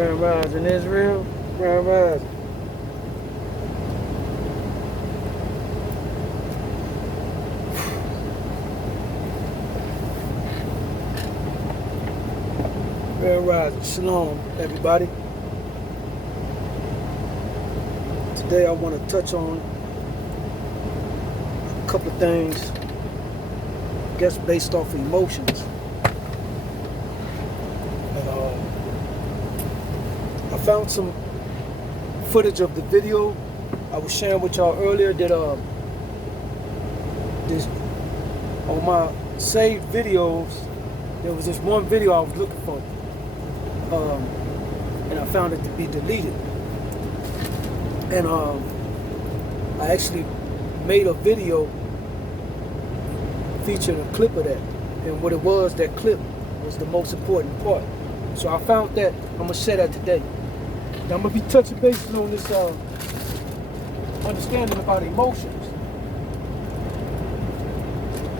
Grand Rise in Israel. Grand Rise. Grand Rise. Shalom, everybody. Today I want to touch on a couple of things, I guess based off of emotions. I found some footage of the video I was sharing with y'all earlier that this on my saved videos. There was this one video I was looking for, and I found it to be deleted. And I actually made a video featuring a clip of that, and what it was, that clip was the most important part. So I found that. I'm gonna share that today. Now I'm gonna be touching base on this understanding about emotions.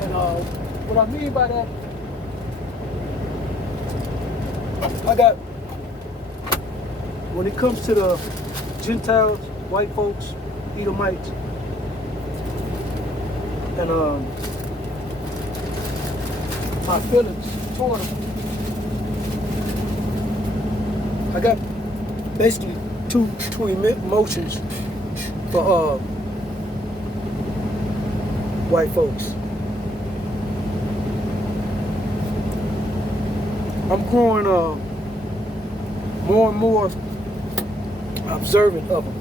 And what I mean by that, I got, when it comes to the Gentiles, white folks, Edomites, and my feelings toward them, I got basically two emotions for white folks. I'm growing more and more observant of them,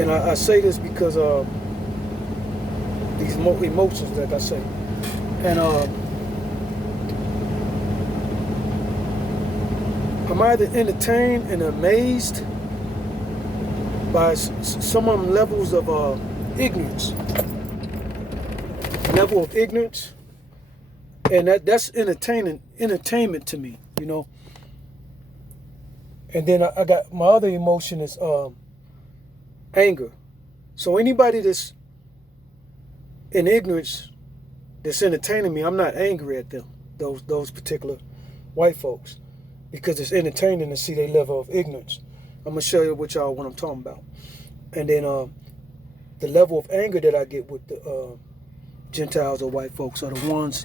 and I say this because these emotions, like I say, and I'm either entertained and amazed by some of them levels of ignorance, and that's entertainment to me, you know. And then I got my other emotion is anger. So anybody that's in ignorance, that's entertaining me, I'm not angry at them, those particular white folks, because it's entertaining to see their level of ignorance. I'm gonna show you what y'all what I'm talking about. And then the level of anger that I get with the Gentiles or white folks are the ones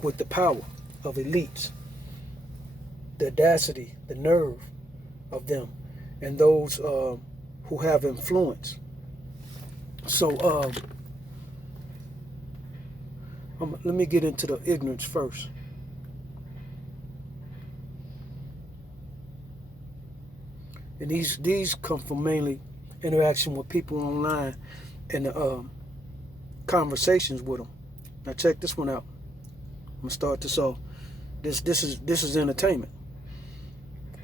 with the power of elites, the audacity, the nerve of them, and those who have influence. So let me get into the ignorance first. And these come from mainly interaction with people online and conversations with them. Now check this one out. I'm gonna start this off. This is entertainment.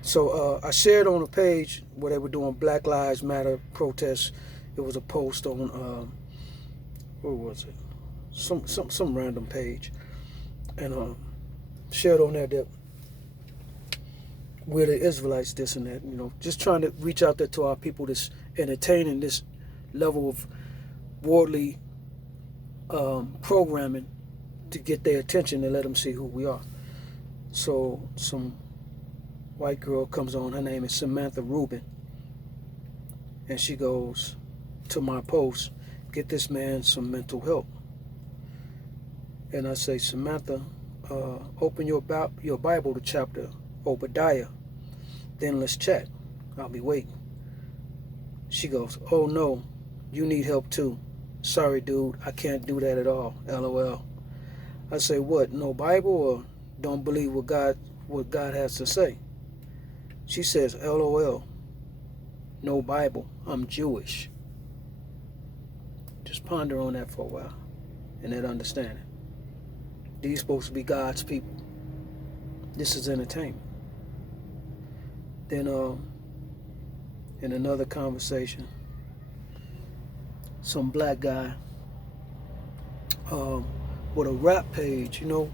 So I shared on a page where they were doing Black Lives Matter protests. It was a post on where was it? Some random page, and shared on there that we're the Israelites, this and that, you know, just trying to reach out there to our people that's entertaining this level of worldly programming to get their attention and let them see who we are. So some white girl comes on, her name is Samantha Rubin, and she goes to my post, get this man some mental help. And I say, Samantha, open your Bible to chapter Obadiah, then let's chat. I'll be waiting. She goes, oh no, you need help too. Sorry dude, I can't do that at all, LOL. I say, what, no Bible, or don't believe what God has to say? She says, LOL, no Bible, I'm Jewish. Just ponder on that for a while and that understanding. These supposed to be God's people. This is entertainment. Then in another conversation, some black guy with a rap page, you know,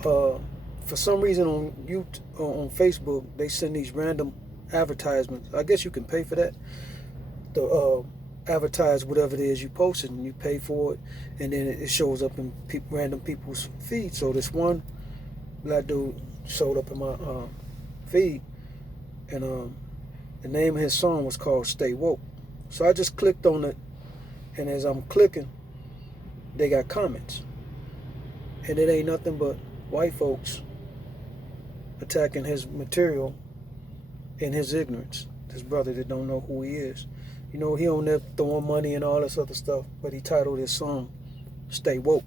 for some reason on Facebook, they send these random advertisements. I guess you can pay for that. To advertise whatever it is you posted, and you pay for it, and then it shows up in random people's feeds. So this one Black dude showed up in my feed, and the name of his song was called "Stay Woke." So I just clicked on it, and as I'm clicking, they got comments, and it ain't nothing but white folks attacking his material in his ignorance. This brother that don't know who he is. You know, he on there throwing money and all this other stuff, but he titled his song "Stay Woke."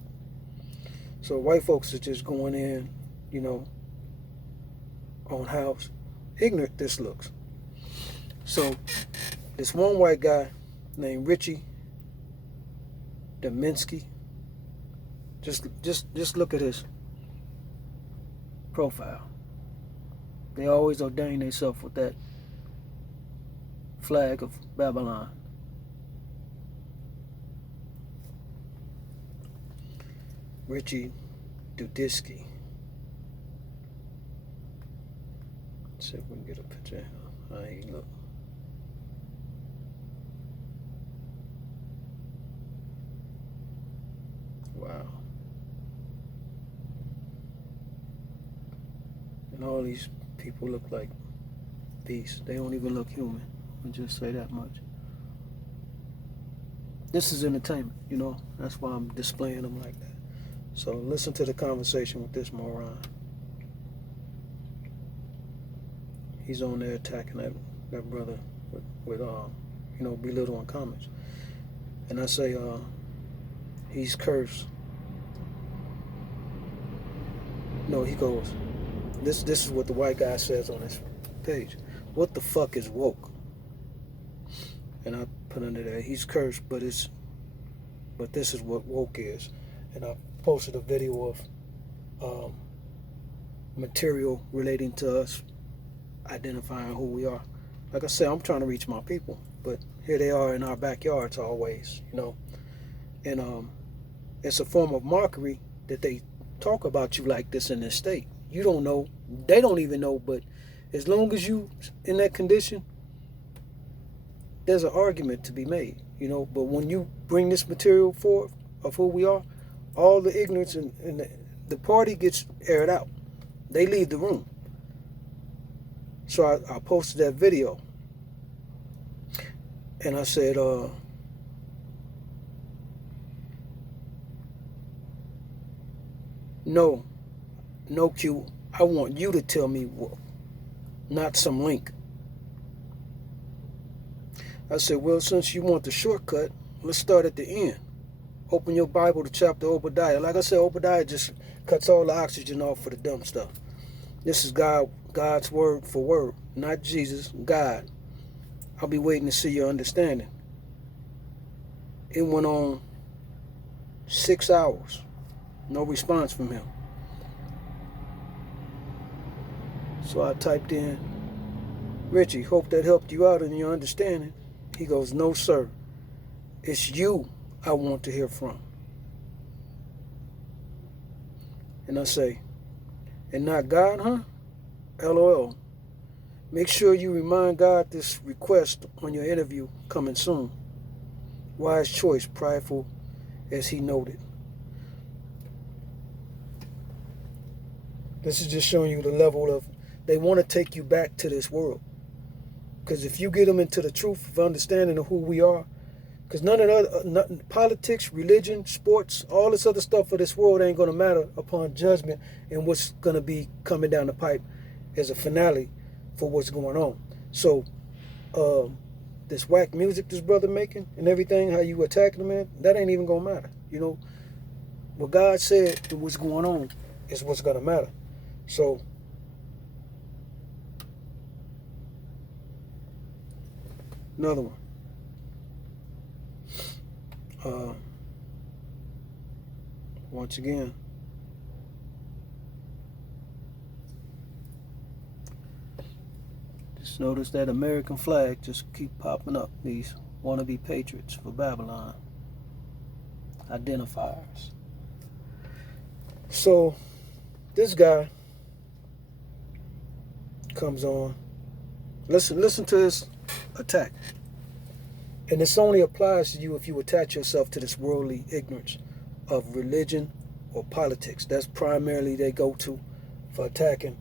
So white folks are just going in, you know, on how ignorant this looks. So this one white guy named Richie Dominsky, just look at his profile. They always ordain themselves with that flag of Babylon. Richie Dudisky. Let's see if we can get a picture. I ain't look. Wow. And all these people look like beasts. They don't even look human. I'll just say that much. This is entertainment, you know. That's why I'm displaying them like that. So listen to the conversation with this moron. He's on there attacking that brother with you know, belittling comments. And I say, he's cursed. No, he goes, this is what the white guy says on his page. What the fuck is woke? And I put under there, he's cursed, but this is what woke is. And I posted a video of material relating to us identifying who we are. Like I said, I'm trying to reach my people, but here they are in our backyards always, you know. And it's a form of mockery that they talk about you like this in this state. You don't know, they don't even know, but as long as you in that condition, there's an argument to be made, you know. But when you bring this material forth of who we are, all the ignorance and the party gets aired out. They leave the room. So I posted that video, and I said, no Q, I want you to tell me what, not some link. I said, well, since you want the shortcut, let's start at the end. Open your Bible to chapter Obadiah. Like I said, Obadiah just cuts all the oxygen off for the dumb stuff. This is God's word for word, not Jesus, God. I'll be waiting to see your understanding. It went on 6 hours. No response from him. So I typed in, Richie, hope that helped you out in your understanding. He goes, no, sir. It's you I want to hear from. And I say, and not God, huh? LOL. Make sure you remind God this request on your interview coming soon. Wise choice, prideful as he noted. This is just showing you the level of, they want to take you back to this world. Because if you get them into the truth of understanding of who we are, because none of the politics, religion, sports, all this other stuff of this world ain't going to matter upon judgment and what's going to be coming down the pipe as a finale for what's going on. So this whack music this brother making and everything, how you attacking him, man, that ain't even going to matter. You know, what God said and what's going on is what's going to matter. So another one. Once again, just notice that American flag just keep popping up. These wannabe patriots for Babylon identifiers. So this guy comes on. Listen to this attack. And this only applies to you if you attach yourself to this worldly ignorance of religion or politics. That's primarily they go to for attacking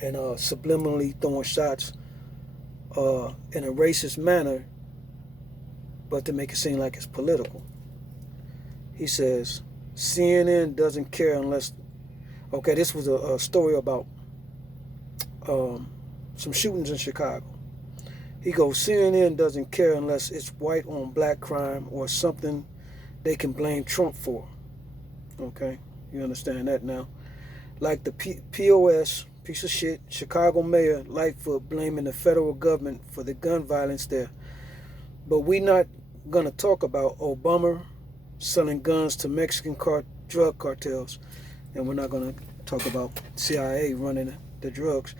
and subliminally throwing shots in a racist manner, but to make it seem like it's political. He says, CNN doesn't care unless... Okay, this was a story about some shootings in Chicago. He goes, CNN doesn't care unless it's white on black crime or something they can blame Trump for. Okay, you understand that now? Like the POS, piece of shit, Chicago Mayor Lightfoot blaming the federal government for the gun violence there. But we not going to talk about Obama selling guns to Mexican drug cartels. And we're not going to talk about CIA running the drugs.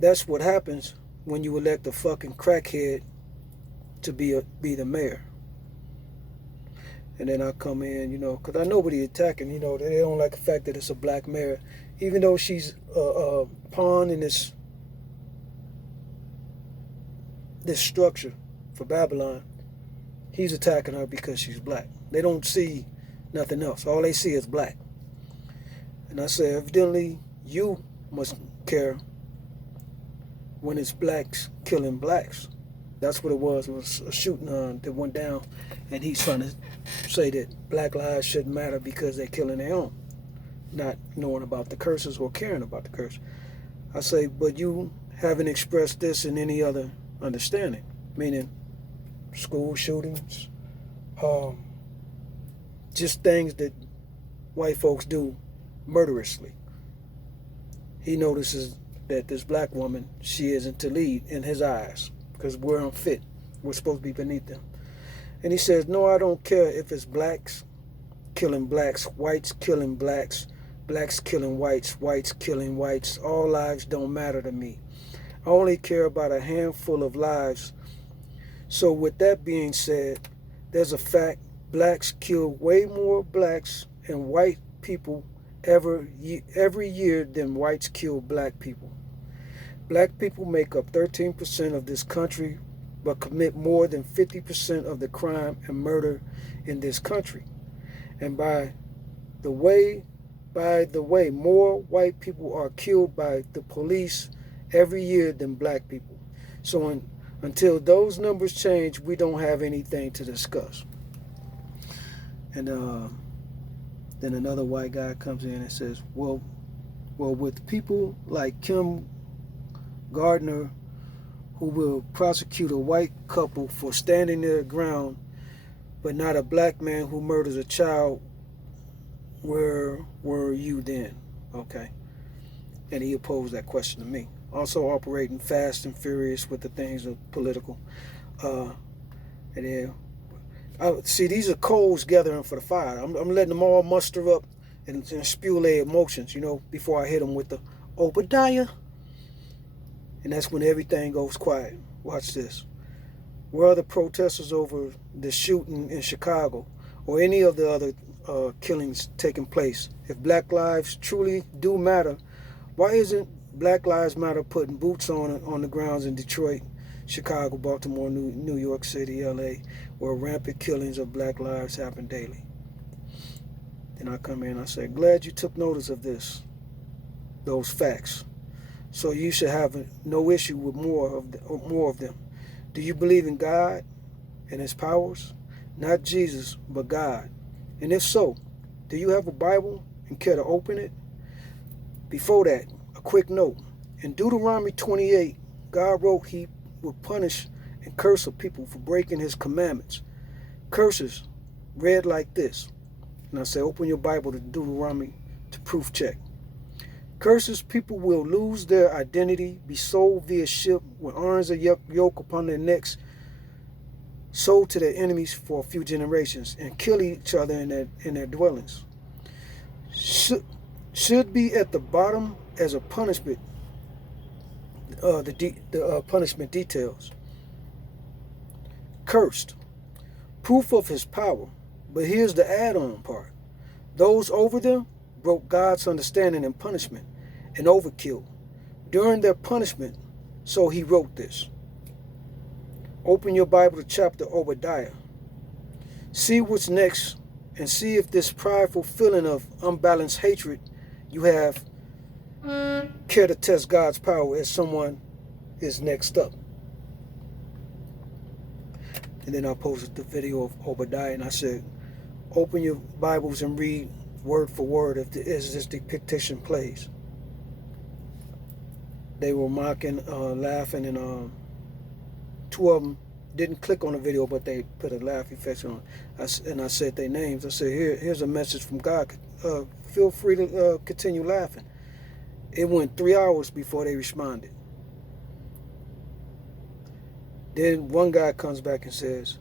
That's what happens when you elect a fucking crackhead to be the mayor. And then I come in, because I know what he's attacking. They don't like the fact that it's a black mayor. Even though she's a pawn in this structure for Babylon, he's attacking her because she's black. They don't see nothing else. All they see is black. And I say, evidently, you must care when it's blacks killing blacks. That's what it was. It was a shooting that went down, and he's trying to say that black lives shouldn't matter because they're killing their own, not knowing about the curses or caring about the curse. I say, but you haven't expressed this in any other understanding, meaning school shootings, just things that white folks do murderously. He notices that this black woman, she isn't to lead in his eyes because we're unfit. We're supposed to be beneath them. And he says, no, I don't care if it's blacks killing blacks, whites killing blacks, blacks killing whites, whites killing whites. All lives don't matter to me. I only care about a handful of lives. So with that being said, there's a fact: blacks kill way more blacks and white people every year than whites kill black people. Black people make up 13% of this country, but commit more than 50% of the crime and murder in this country. And by the way, more white people are killed by the police every year than black people. So until those numbers change, we don't have anything to discuss. And then another white guy comes in and says, well, with people like Kim Gardner, who will prosecute a white couple for standing their ground, but not a black man who murders a child, where were you then? Okay. And he opposed that question to me. Also operating fast and furious with the things of political. And then, see, these are coals gathering for the fire. I'm letting them all muster up and spew their emotions, before I hit them with the Obadiah. And that's when everything goes quiet. Watch this. Where are the protesters over the shooting in Chicago or any of the other killings taking place? If black lives truly do matter, why isn't Black Lives Matter putting boots on the grounds in Detroit, Chicago, Baltimore, New York City, LA, where rampant killings of black lives happen daily? Then I come in and I say, glad you took notice of those facts. So you should have no issue with more of them. Do you believe in God and his powers? Not Jesus, but God. And if so, do you have a Bible and care to open it? Before that, a quick note. In Deuteronomy 28, God wrote he would punish and curse a people for breaking his commandments. Curses read like this. And I say, open your Bible to Deuteronomy to proof check. Curses: people will lose their identity, be sold via ship with irons of yoke upon their necks, sold to their enemies for a few generations, and kill each other in their dwellings. Should be at the bottom as a punishment. The punishment details. Cursed: proof of his power. But here's the add-on part. Those over them broke God's understanding and punishment and overkill during their punishment, so he wrote this. Open your Bible to chapter Obadiah. See what's next and see if this prideful feeling of unbalanced hatred you have care to test God's power as someone is next up. And then I posted the video of Obadiah, and I said, open your Bibles and read word for word as this depiction plays. They were mocking, laughing, and two of them didn't click on the video, but they put a laugh effect on it. And I said their names. I said, here's a message from God. Feel free to continue laughing. It went 3 hours before they responded. Then one guy comes back and says,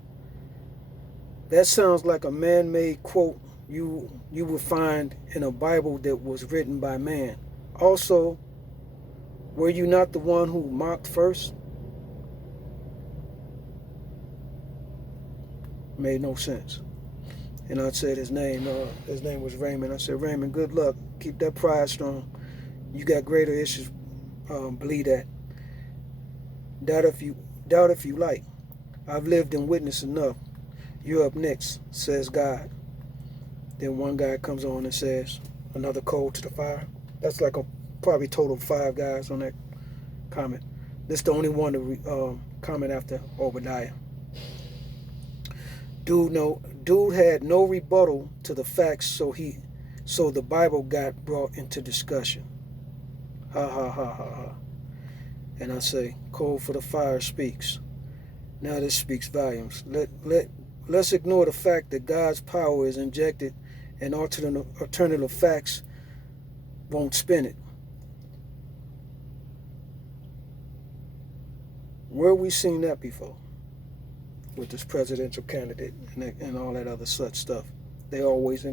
that sounds like a man-made quote you would find in a Bible that was written by man. Also, were you not the one who mocked first? Made no sense. And I said his name was Raymond. I said, Raymond, good luck. Keep that pride strong. You got greater issues. Believe that. Doubt if you like. I've lived and witnessed enough. You're up next, says God. Then one guy comes on and says, another coal to the fire. That's like probably total of 5 guys on that comment. This is the only one to comment after Obadiah. Dude had no rebuttal to the facts, so the Bible got brought into discussion. Ha ha ha ha ha. And I say, coal for the fire speaks. Now this speaks volumes. Let's ignore the fact that God's power is injected and alternative facts won't spin it. Where we seen that before? With this presidential candidate and all that other such stuff. They always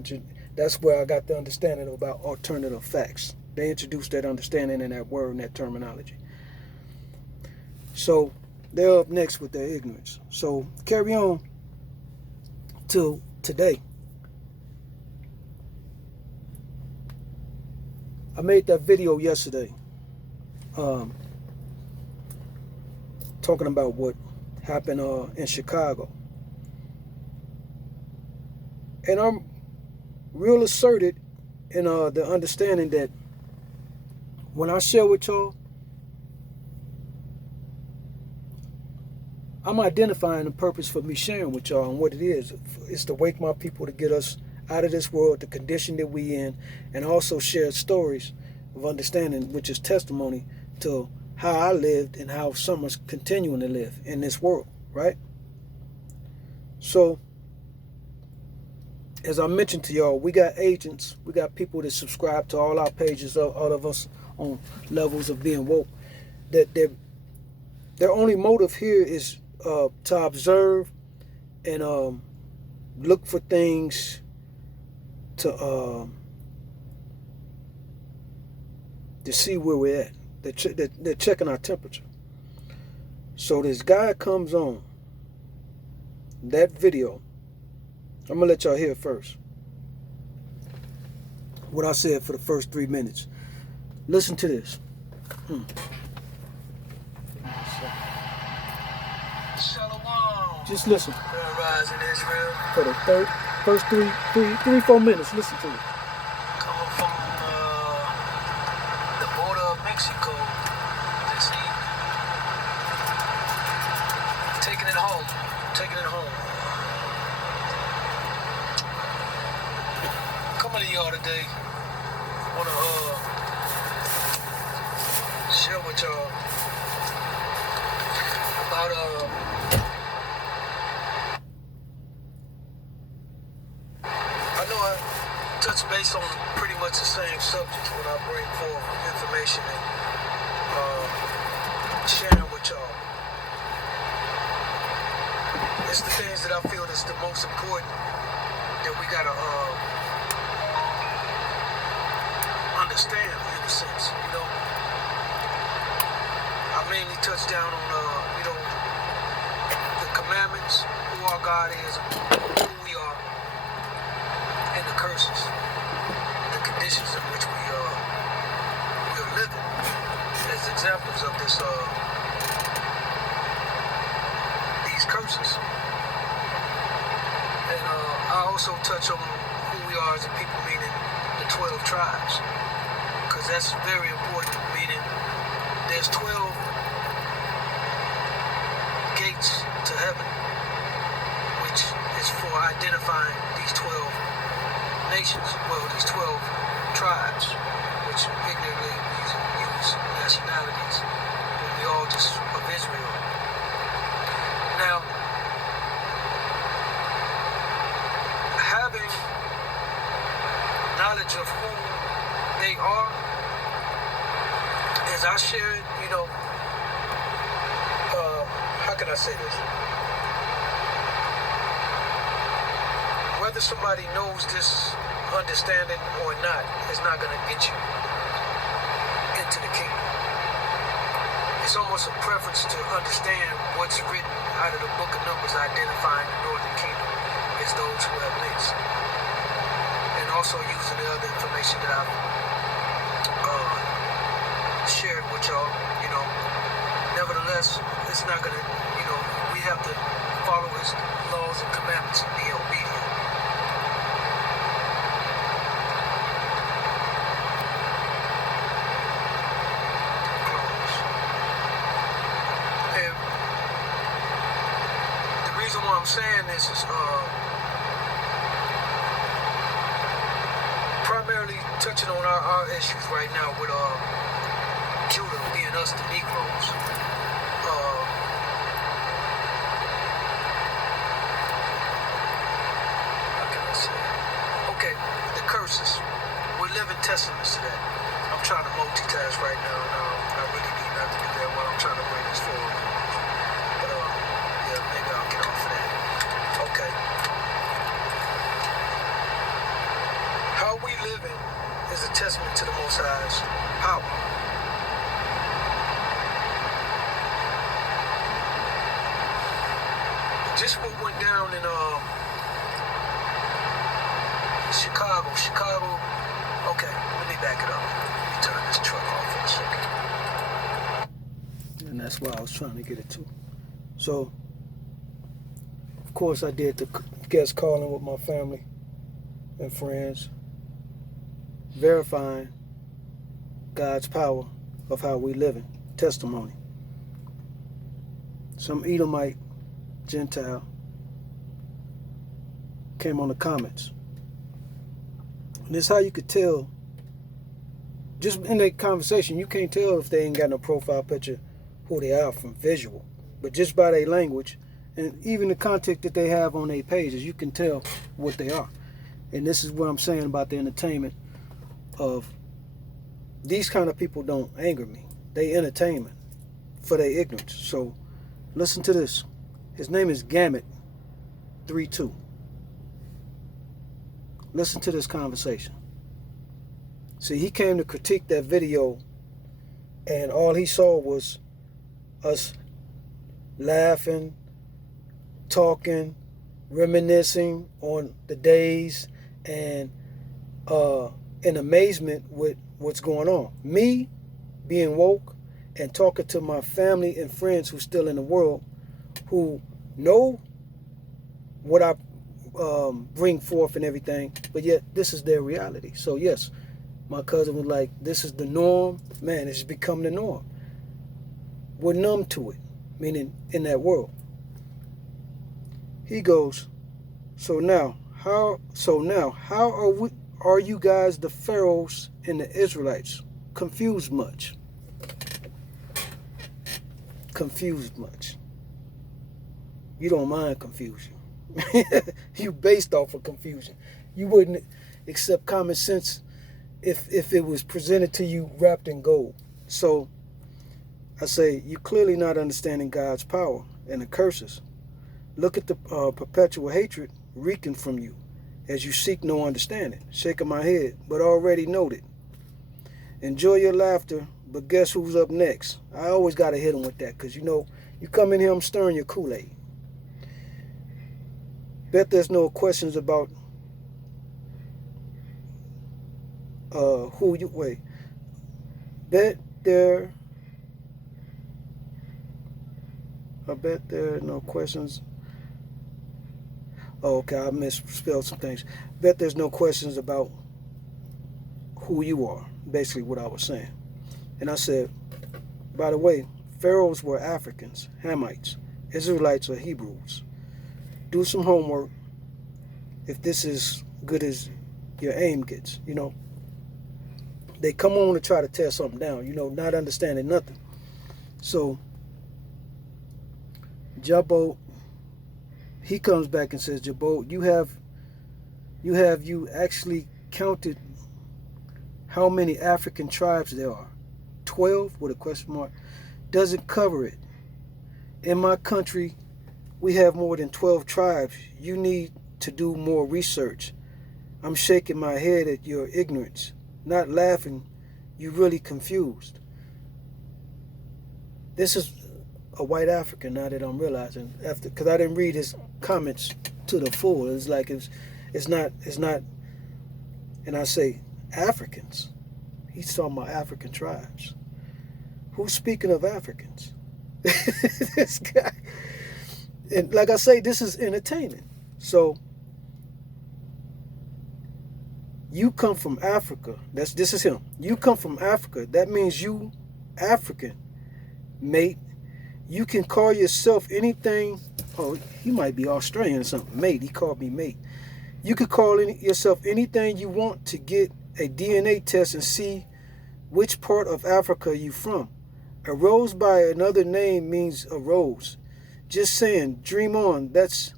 that's where I got the understanding about alternative facts. They introduced that understanding and that word and that terminology. So they're up next with their ignorance. So carry on till today. I made that video yesterday talking about what happened in Chicago. And I'm real asserted in the understanding that when I share with y'all, I'm identifying the purpose for me sharing with y'all and what it is. It's to wake my people, to get us out of this world, the condition that we in, and also share stories of understanding, which is testimony to how I lived and how someone's continuing to live in this world, right? So, as I mentioned to y'all, we got agents, we got people that subscribe to all our pages, all of us on levels of being woke, that their only motive here is to observe and look for things to see where we're at. They're checking our temperature. So this guy comes on that video. I'm gonna let y'all hear it first. What I said for the first 3 minutes. Listen to this. Just listen. For the first 4 minutes, listen to it. Coming from the border of Mexico this evening. Taking it home. Coming to y'all today. Wanna share with y'all about touch base on pretty much the same subjects when I bring forth information and sharing with y'all. It's the things that I feel that's the most important that we gotta understand in a sense, you know. I mainly touch down on the commandments, who our God is, who we are, and the curses, the conditions in which we are living as examples of these curses. And I also touch on who we are as a people, meaning the 12 tribes, because that's very important, meaning there's 12 gates to heaven, which is for identifying these 12 nations, well, these 12 tribes, which ignorantly we use nationalities, when we all just of Israel. Now, having knowledge of who they are, as I shared, how can I say this? Whether somebody knows this understanding or not is not going to get you into the kingdom. It's almost a preference to understand what's written out of the book of Numbers identifying the northern kingdom as those who have links. And also using the other information that I've shared with y'all, Nevertheless, it's not going to, we have to follow his laws and commandments and be obedient. And the reason why I'm saying this is primarily touching on our issues right now with Judah being us, the Negroes. How can I say? Okay, the curses. We're living testaments to that. I'm trying to multitask right now, and I really need not to do that while I'm trying to bring this forward. But yeah, maybe I'll get off of that. Okay. How we living is a testament to the Most High's power. Just what went down in Chicago. Okay, let me back it up. Let me turn this truck off for a second. And that's why I was trying to get it to. So, of course, I did the guest calling with my family and friends, verifying God's power of how we living, testimony. Some Edomite Gentile came on the comments. And this is how you could tell, just in their conversation, you can't tell if they ain't got no profile picture who they are from visual. But just by their language and even the content that they have on their pages, you can tell what they are. And this is what I'm saying about the entertainment of these kind of people don't anger me. They entertainment for their ignorance. So listen to this. His name is Gamut32. Listen to this conversation. See, he came to critique that video, and all he saw was us laughing, talking, reminiscing on the days, and in amazement with what's going on. Me being woke and talking to my family and friends who's still in the world, who know what I bring forth and everything, but yet this is their reality. So yes, my cousin was like, this is the norm. Man, it's become the norm. We're numb to it, meaning in that world. He goes, so now how are you guys, the pharaohs and the Israelites, confused much? Confused much. You don't mind confusion. You based off of confusion. You wouldn't accept common sense if it was presented to you wrapped in gold. So I say, you're clearly not understanding God's power and the curses. Look at the perpetual hatred reeking from you as you seek no understanding. Shaking my head, but already noted. Enjoy your laughter, but guess who's up next? I always got to hit him with that, because you come in here, I'm stirring your Kool-Aid. Bet there's no questions about Bet there are no questions. Oh, okay, I misspelled some things. Bet there's no questions about who you are. Basically what I was saying. And I said, by the way, pharaohs were Africans, Hamites. Israelites are Hebrews. Do some homework if this is good as your aim gets. They come on to try to tear something down, not understanding nothing. So Jabot, he comes back and says, Jabot, you actually counted how many African tribes there are? 12 with a question mark. Doesn't cover it. In my country, we have more than 12 tribes. You need to do more research. I'm shaking my head at your ignorance. Not laughing. You really confused. This is a white African now that I'm realizing, after, because I didn't read his comments to the full. It's like it's not, and I say Africans. He's talking about African tribes. Who's speaking of Africans? This guy. And like I say, this is entertaining. So you come from Africa. This is him. You come from Africa. That means you African, mate. You can call yourself anything. Oh, he might be Australian or something. Mate, he called me mate. You could call yourself anything you want to get a DNA test and see which part of Africa you from. A rose by another name means a rose. Just saying, dream on. That's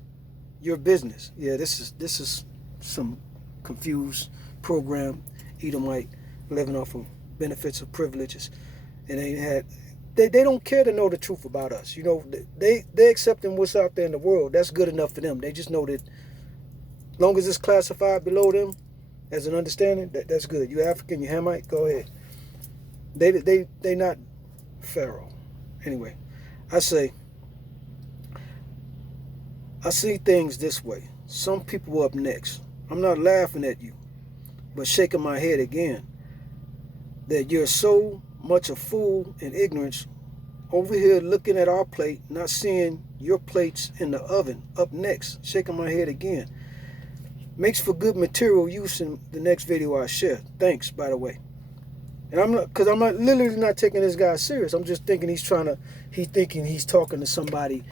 your business. Yeah, this is some confused program Edomite living off of benefits of privileges. And they don't care to know the truth about us. They accepting what's out there in the world. That's good enough for them. They just know that as long as it's classified below them as an understanding, that's good. You African, you Hamite, go ahead. They not Pharaoh. Anyway, I see things this way. Some people up next. I'm not laughing at you, but shaking my head again. That you're so much a fool and ignorance over here looking at our plate, not seeing your plates in the oven up next. Shaking my head again. Makes for good material use in the next video I share. Thanks, by the way. And I'm not literally not taking this guy serious. I'm just thinking he's thinking he's talking to somebody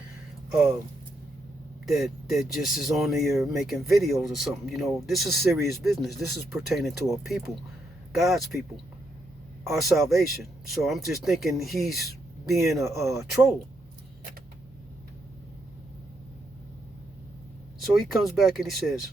that just is on here making videos or something. This is serious business. This is pertaining to a people, God's people, our salvation. So I'm just thinking he's being a troll. So he comes back and he says,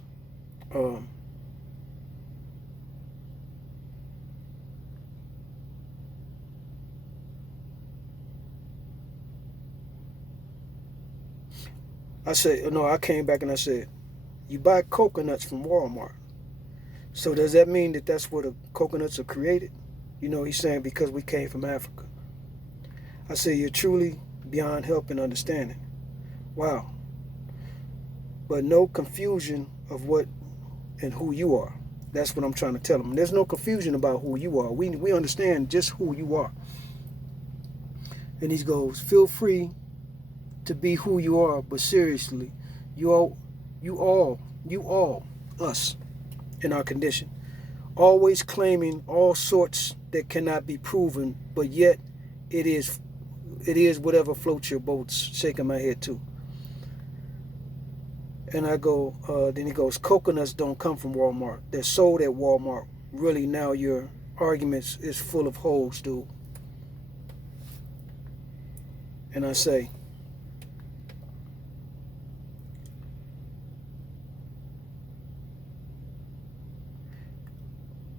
I said, no, I came back and I said, you buy coconuts from Walmart. So does that mean that that's where the coconuts are created? He's saying because we came from Africa. I said, you're truly beyond help and understanding. Wow. But no confusion of what and who you are. That's what I'm trying to tell him. There's no confusion about who you are. We understand just who you are. And he goes, feel free to be who you are, but seriously, you all, us, in our condition, always claiming all sorts that cannot be proven, but yet it is whatever floats your boats. Shaking my head too. And I go, then he goes, coconuts don't come from Walmart. They're sold at Walmart. Really, now your arguments is full of holes, dude. And I say,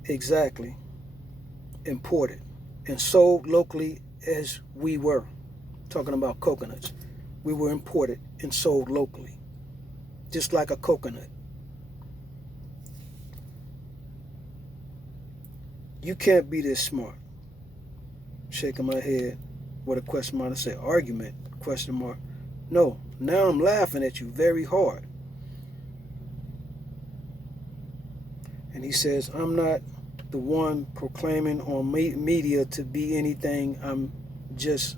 exactly. Imported and sold locally as we were. Talking about coconuts. We were imported and sold locally. Just like a coconut. You can't be this smart. Shaking my head with a question mark. I say, argument, question mark. No, now I'm laughing at you very hard. And he says, I'm not the one proclaiming on media to be anything. I'm just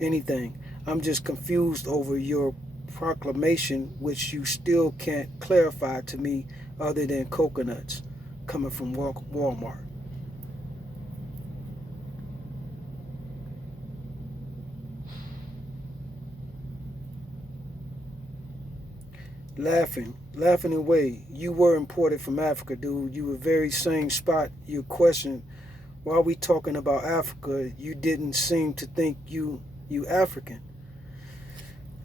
anything. I'm just confused over your proclamation, which you still can't clarify to me other than coconuts coming from Walmart. laughing away. You were imported from Africa, dude. You were very same spot. You questioned while we talking about Africa. You didn't seem to think you African.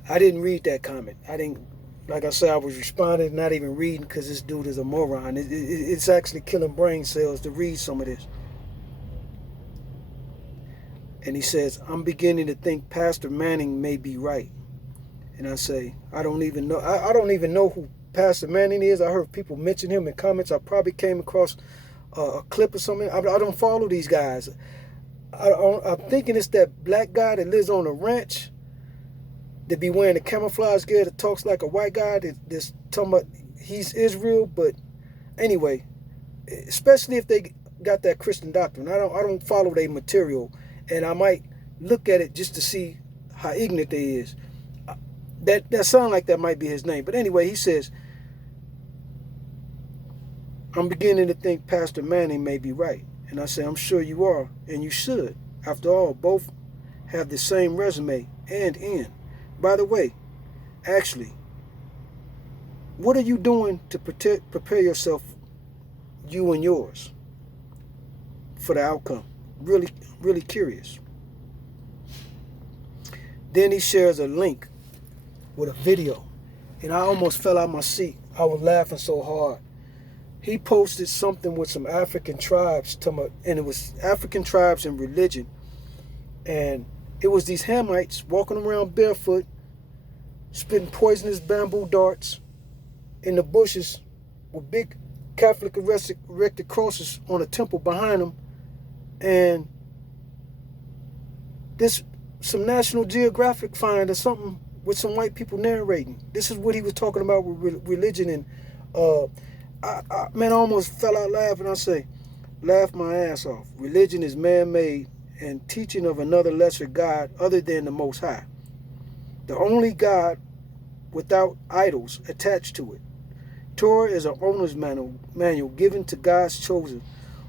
I didn't read that comment. I didn't. Like I said, I was responding, not even reading, because this dude is a moron. It's actually killing brain cells to read some of this. And he says, I'm beginning to think Pastor Manning may be right. And I say, I don't even know. I don't even know who Pastor Manning is. I heard people mention him in comments. I probably came across a clip or something. I don't follow these guys. I'm thinking it's that black guy that lives on a ranch that be wearing the camouflage gear that talks like a white guy that's talking about he's Israel. But anyway, especially if they got that Christian doctrine, I don't follow their material, and I might look at it just to see how ignorant they is. That sound like that might be his name. But anyway, he says, I'm beginning to think Pastor Manning may be right. And I say, I'm sure you are, and you should. After all, both have the same resume and end. By the way, actually, what are you doing to prepare yourself, you and yours, for the outcome? Really, really curious. Then he shares a link with a video, and I almost fell out my seat. I was laughing so hard. He posted something with some African tribes, and it was African tribes and religion, and it was these Hamites walking around barefoot, spitting poisonous bamboo darts in the bushes with big Catholic erected crosses on a temple behind them, and this some National Geographic find or something with some white people narrating. This is what he was talking about with religion, and I almost fell out laughing. I say, laugh my ass off. Religion is man-made and teaching of another lesser God other than the Most High. The only God without idols attached to it. Torah is an owner's manual given to God's chosen,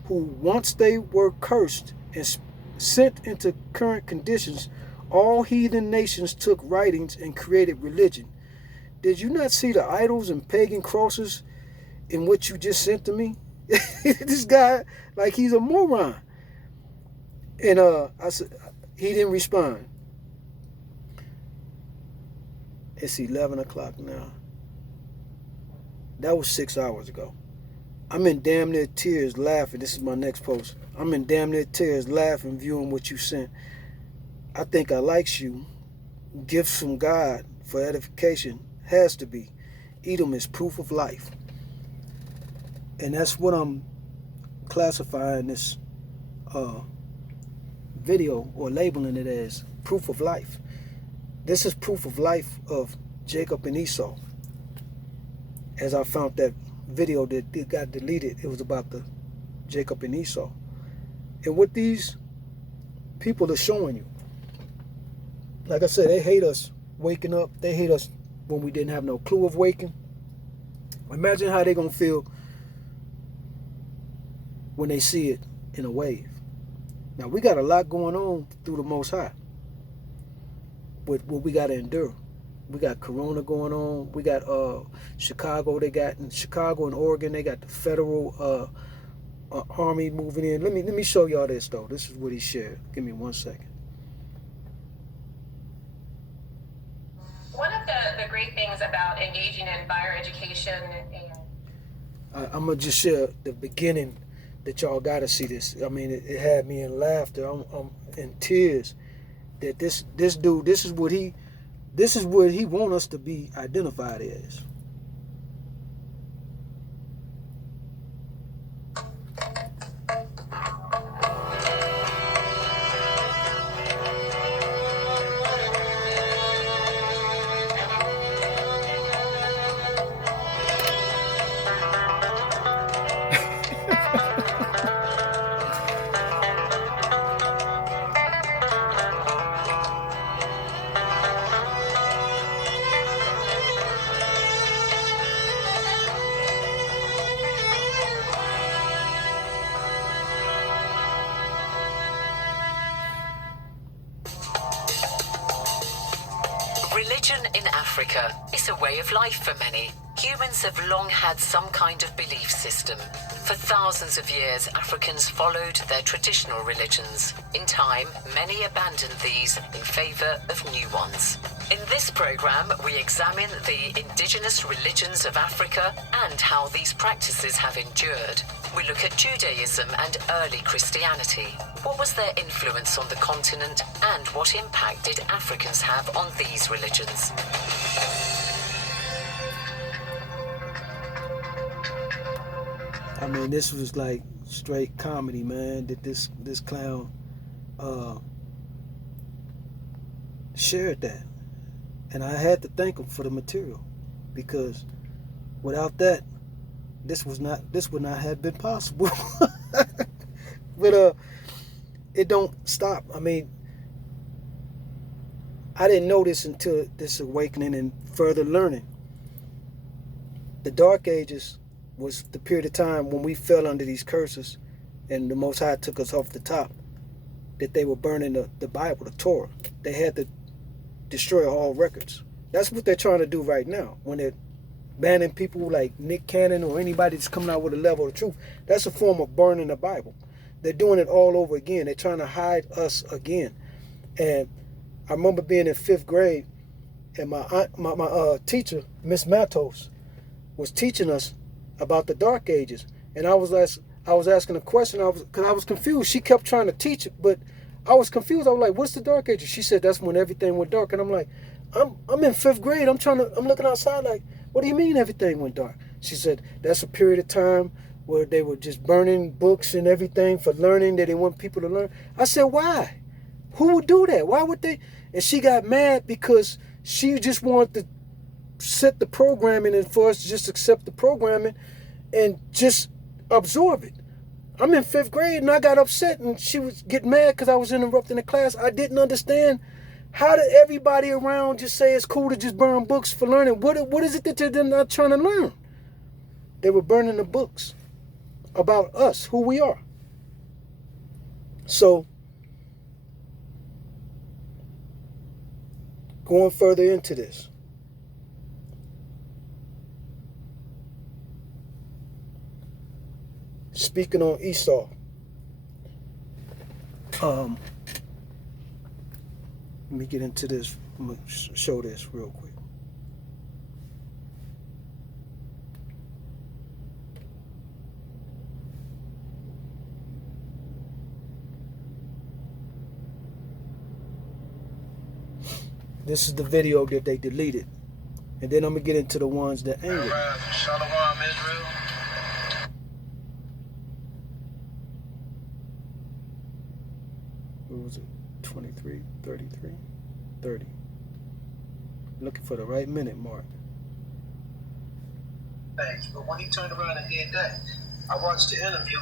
who once they were cursed and sent into current conditions, all heathen nations took writings and created religion. Did you not see the idols and pagan crosses in what you just sent to me? This guy, like he's a moron. And I said, he didn't respond. It's 11 o'clock now. That was 6 hours ago. I'm in damn near tears laughing. This is my next post. I'm in damn near tears laughing viewing what you sent. I think I likes you. Gifts from God for edification has to be. Edom is proof of life. And that's what I'm classifying this video, or labeling it as proof of life. This is proof of life of Jacob and Esau. As I found that video that got deleted, it was about the Jacob and Esau. And what these people are showing you, like I said, they hate us waking up. They hate us when we didn't have no clue of waking. Imagine how they're going to feel when they see it in a wave. Now, we got a lot going on through the Most High with what we got to endure. We got Corona going on. We got Chicago. They got in Chicago and Oregon. They got the federal army moving in. Let me show y'all this though. This is what he shared. Give me 1 second. One of the great things about engaging in fire education and I'm gonna just share the beginning that y'all gotta see this. I mean, it had me in laughter. I'm in tears. That this dude, this is what he want us to be identified as. Religion in Africa is a way of life for many. Humans have long had some kind of belief system. For thousands of years, Africans followed their traditional religions. In time, many abandoned these in favor of new ones. In this program, we examine the indigenous religions of Africa and how these practices have endured. We look at Judaism and early Christianity. What was their influence on the continent, and what impact did Africans have on these religions? I mean, this was like straight comedy, man. That this clown shared that, and I had to thank him for the material, because without that, this would not have been possible. But it don't stop. I mean, I didn't know this until this awakening and further learning. The Dark Ages was the period of time when we fell under these curses, and the Most High took us off the top, that they were burning the Bible, the Torah. They had to destroy all records. That's what they're trying to do right now. When they're banning people like Nick Cannon or anybody that's coming out with a level of truth, that's a form of burning the Bible. They're doing it all over again. They're trying to hide us again. And I remember being in 5th grade, and my teacher, Miss Matos, was teaching us about the Dark Ages. And I was asking a question, because I was confused. She kept trying to teach it, but I was confused. I was like, what's the Dark Ages? She said that's when everything went dark. And I'm like, I'm in 5th grade. I'm looking outside like, what do you mean everything went dark? She said that's a period of time where they were just burning books and everything for learning, that they want people to learn. I said, why? Who would do that? Why would they? And she got mad because she just wanted to set the programming and for us to just accept the programming and just absorb it. I'm in 5th grade and I got upset, and she was getting mad because I was interrupting the class. I didn't understand. How did everybody around just say it's cool to just burn books for learning? What is it that they're not trying to learn? They were burning the books about us, who we are. So, going further into this, speaking on Esau, let me get into this. I'm going to show this real quick. This is the video that they deleted. And then I'm going to get into the ones that ain't. Shalom, Israel. What was it? 23, 33, 30. Looking for the right minute mark. Thanks. But when he turned around and did that, I watched the interview.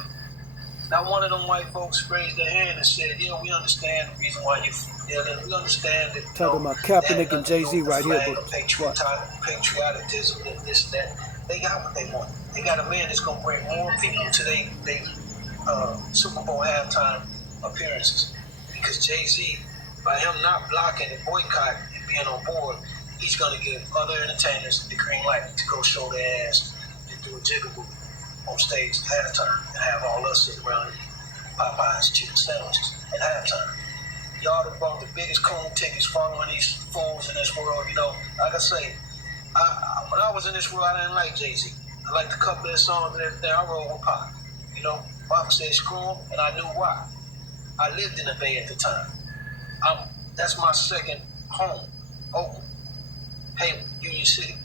Not one of them white folks raised their hand and said, yeah, we understand the reason why you feel it. We understand that. Talking about Kaepernick and Jay-Z right here. But patriotism and this and that. They got what they want. They got a man that's going to bring more people to their Super Bowl halftime appearances. Because Jay-Z, by him not blocking and boycotting and being on board, he's going to give other entertainers the green light to go show their ass and do a jigaboo on stage at halftime and have all us sit around and Popeyes chicken sandwiches at halftime. Y'all have bought the biggest coon tickets following these fools in this world. You know, like I say, when I was in this world, I didn't like Jay-Z. I liked a couple of his songs and everything. I rolled with Pop. You know, Pop said screw him, and I knew why. I lived in the Bay at the time. That's my second home. Oakland, Hayward, Union City.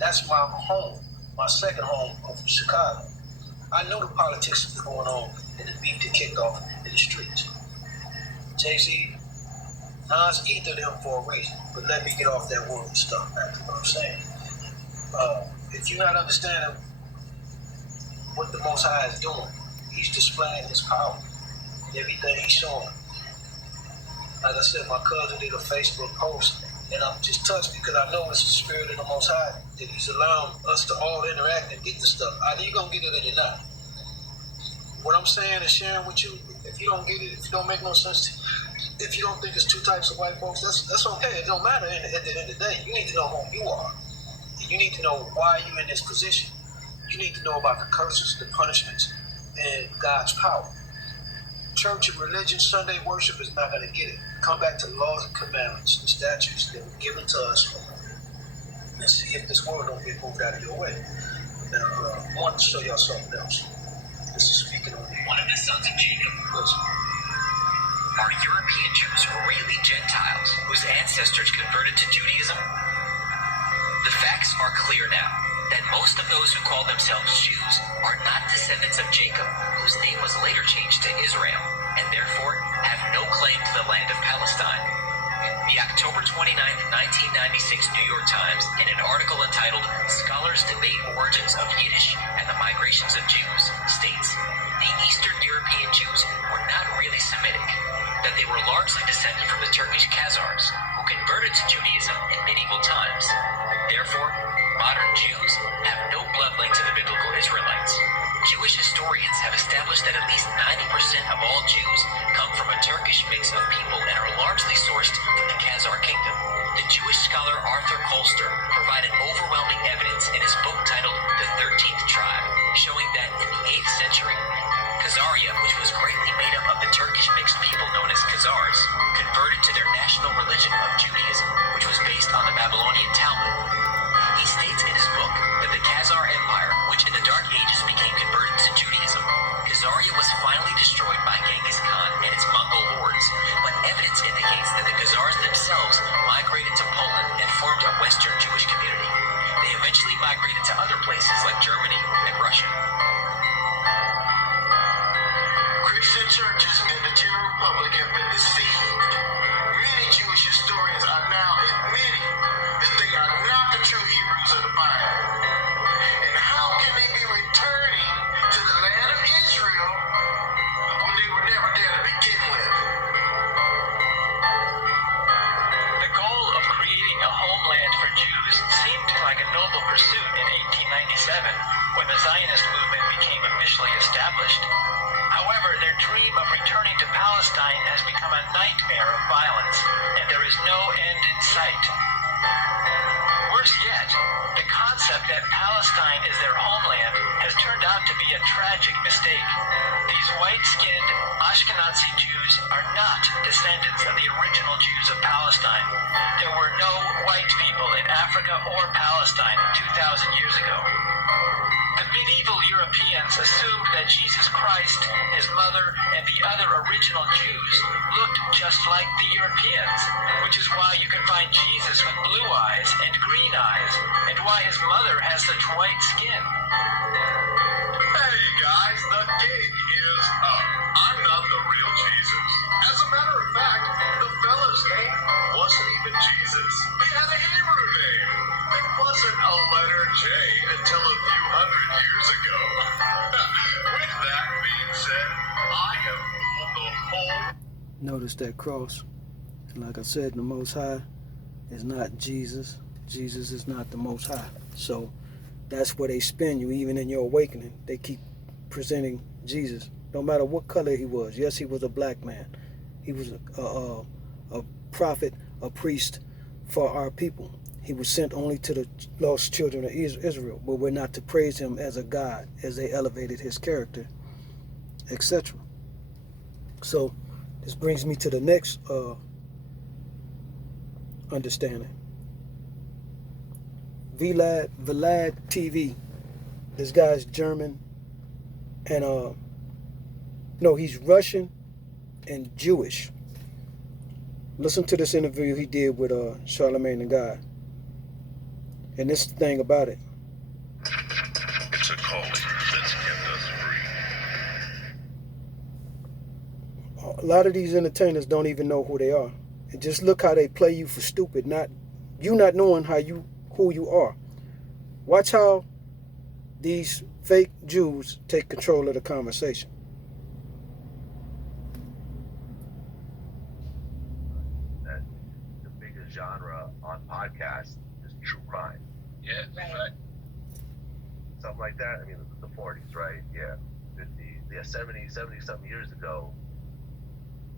That's my home. My second home of Chicago. I knew the politics that was going on and the beat that kicked off in the streets. Jay-Z, Nas ethered him for a reason, but let me get off that worldly stuff back to what I'm saying. If you're not understanding what the Most High is doing, he's displaying his power and everything he's showing. Like I said, my cousin did a Facebook post, and I'm just touched because I know it's the spirit of the Most High that he's allowing us to all interact and get the stuff. Either you're going to get it or you're not. What I'm saying and sharing with you, if you don't get it, if it don't make no sense to you, If you don't think it's two types of white folks, that's okay. It don't matter. At the end of the day, you need to know who you are. You need to know why you're in this position. You need to know about the curses, the punishments, and God's power. Church and religion, Sunday worship is not going to get it. Come back to the laws and commandments, the statutes that were given to us, and see if this world don't get moved out of your way. Now, I want to show y'all something else. This is speaking on one of the sons of Jacob. Listen. Are European Jews really Gentiles whose ancestors converted to Judaism? The facts are clear now that most of those who call themselves Jews are not descendants of Jacob, whose name was later changed to Israel, and therefore have no claim to the land of Palestine. The October 29, 1996 New York Times, in an article entitled "Scholars Debate Origins of Yiddish and the Migrations of Jews," states, the Eastern European Jews were not really Semitic, that they were largely descended from the Turkish Khazars, who converted to Judaism in medieval times. Therefore, modern Jews have no blood link to the biblical Israelites. Jewish historians have established that at least 90% of all Jews come from a Turkish mix of people and are largely sourced from the Khazar kingdom. The Jewish scholar Arthur Kolster provided overwhelming evidence in his book titled The 13th Tribe, showing that in the 8th century, Khazaria, which was greatly made up of the Turkish mixed people known as Khazars, converted to their national religion of Judaism, which was based on the Babylonian Talmud. He states in his book that the Khazar Empire, which in the Dark Ages became converted to Judaism, Khazaria was finally destroyed by Genghis Khan and its Mongol hordes, but evidence indicates that the Khazars themselves migrated to Poland and formed a Western Jewish community. They eventually migrated to other places like Germany and Russia. Christian churches in the general public have been deceived. Many Jewish historians are now admitting that they are not the true Hebrews of the Bible. And how can they be returning to the land of Israel when they were never there to begin with? The goal of creating a homeland for Jews seemed like a noble pursuit in 1897 when the Zionist movement became officially established. However, their dream of returning to Palestine has become a nightmare of violence, and there is no end in sight. Worse yet, the concept that Palestine is their homeland has turned out to be a tragic mistake. These white-skinned Ashkenazi Jews are not descendants of the original Jews of Palestine. There were no white people in Africa or Palestine 2,000 years ago. The medieval Europeans assumed that Jesus Christ, his mother, and the other original Jews looked just like the Europeans, which is why you can find Jesus with blue eyes and green eyes, and why his mother has such white skin. Hey guys, the gig is up. I'm not the real Jesus. As a matter of fact, the fella's name wasn't even Jesus. He had a Hebrew name. It wasn't a letter J until a few hundred years ago. With that being said, I have fooled the whole... Notice that cross. And like I said, the Most High is not Jesus. Jesus is not the Most High. So that's where they spin you, even in your awakening. They keep presenting Jesus, no matter what color he was. Yes, he was a black man. He was a prophet, a priest for our people. He was sent only to the lost children of Israel, but we're not to praise him as a God, as they elevated his character, etc. So this brings me to the next understanding. Vlad TV. This guy's German, and no, he's Russian and Jewish. Listen to this interview he did with Charlemagne the God. And this thing about it. It's a calling that's kept us free. A lot of these entertainers don't even know who they are. And just look how they play you for stupid, not knowing who you are. Watch how these fake Jews take control of the conversation. That the biggest genre on podcasts is true crime. Yeah, right. Something like that. I mean, the 40s, right? Yeah. 50, yeah, 70 something years ago.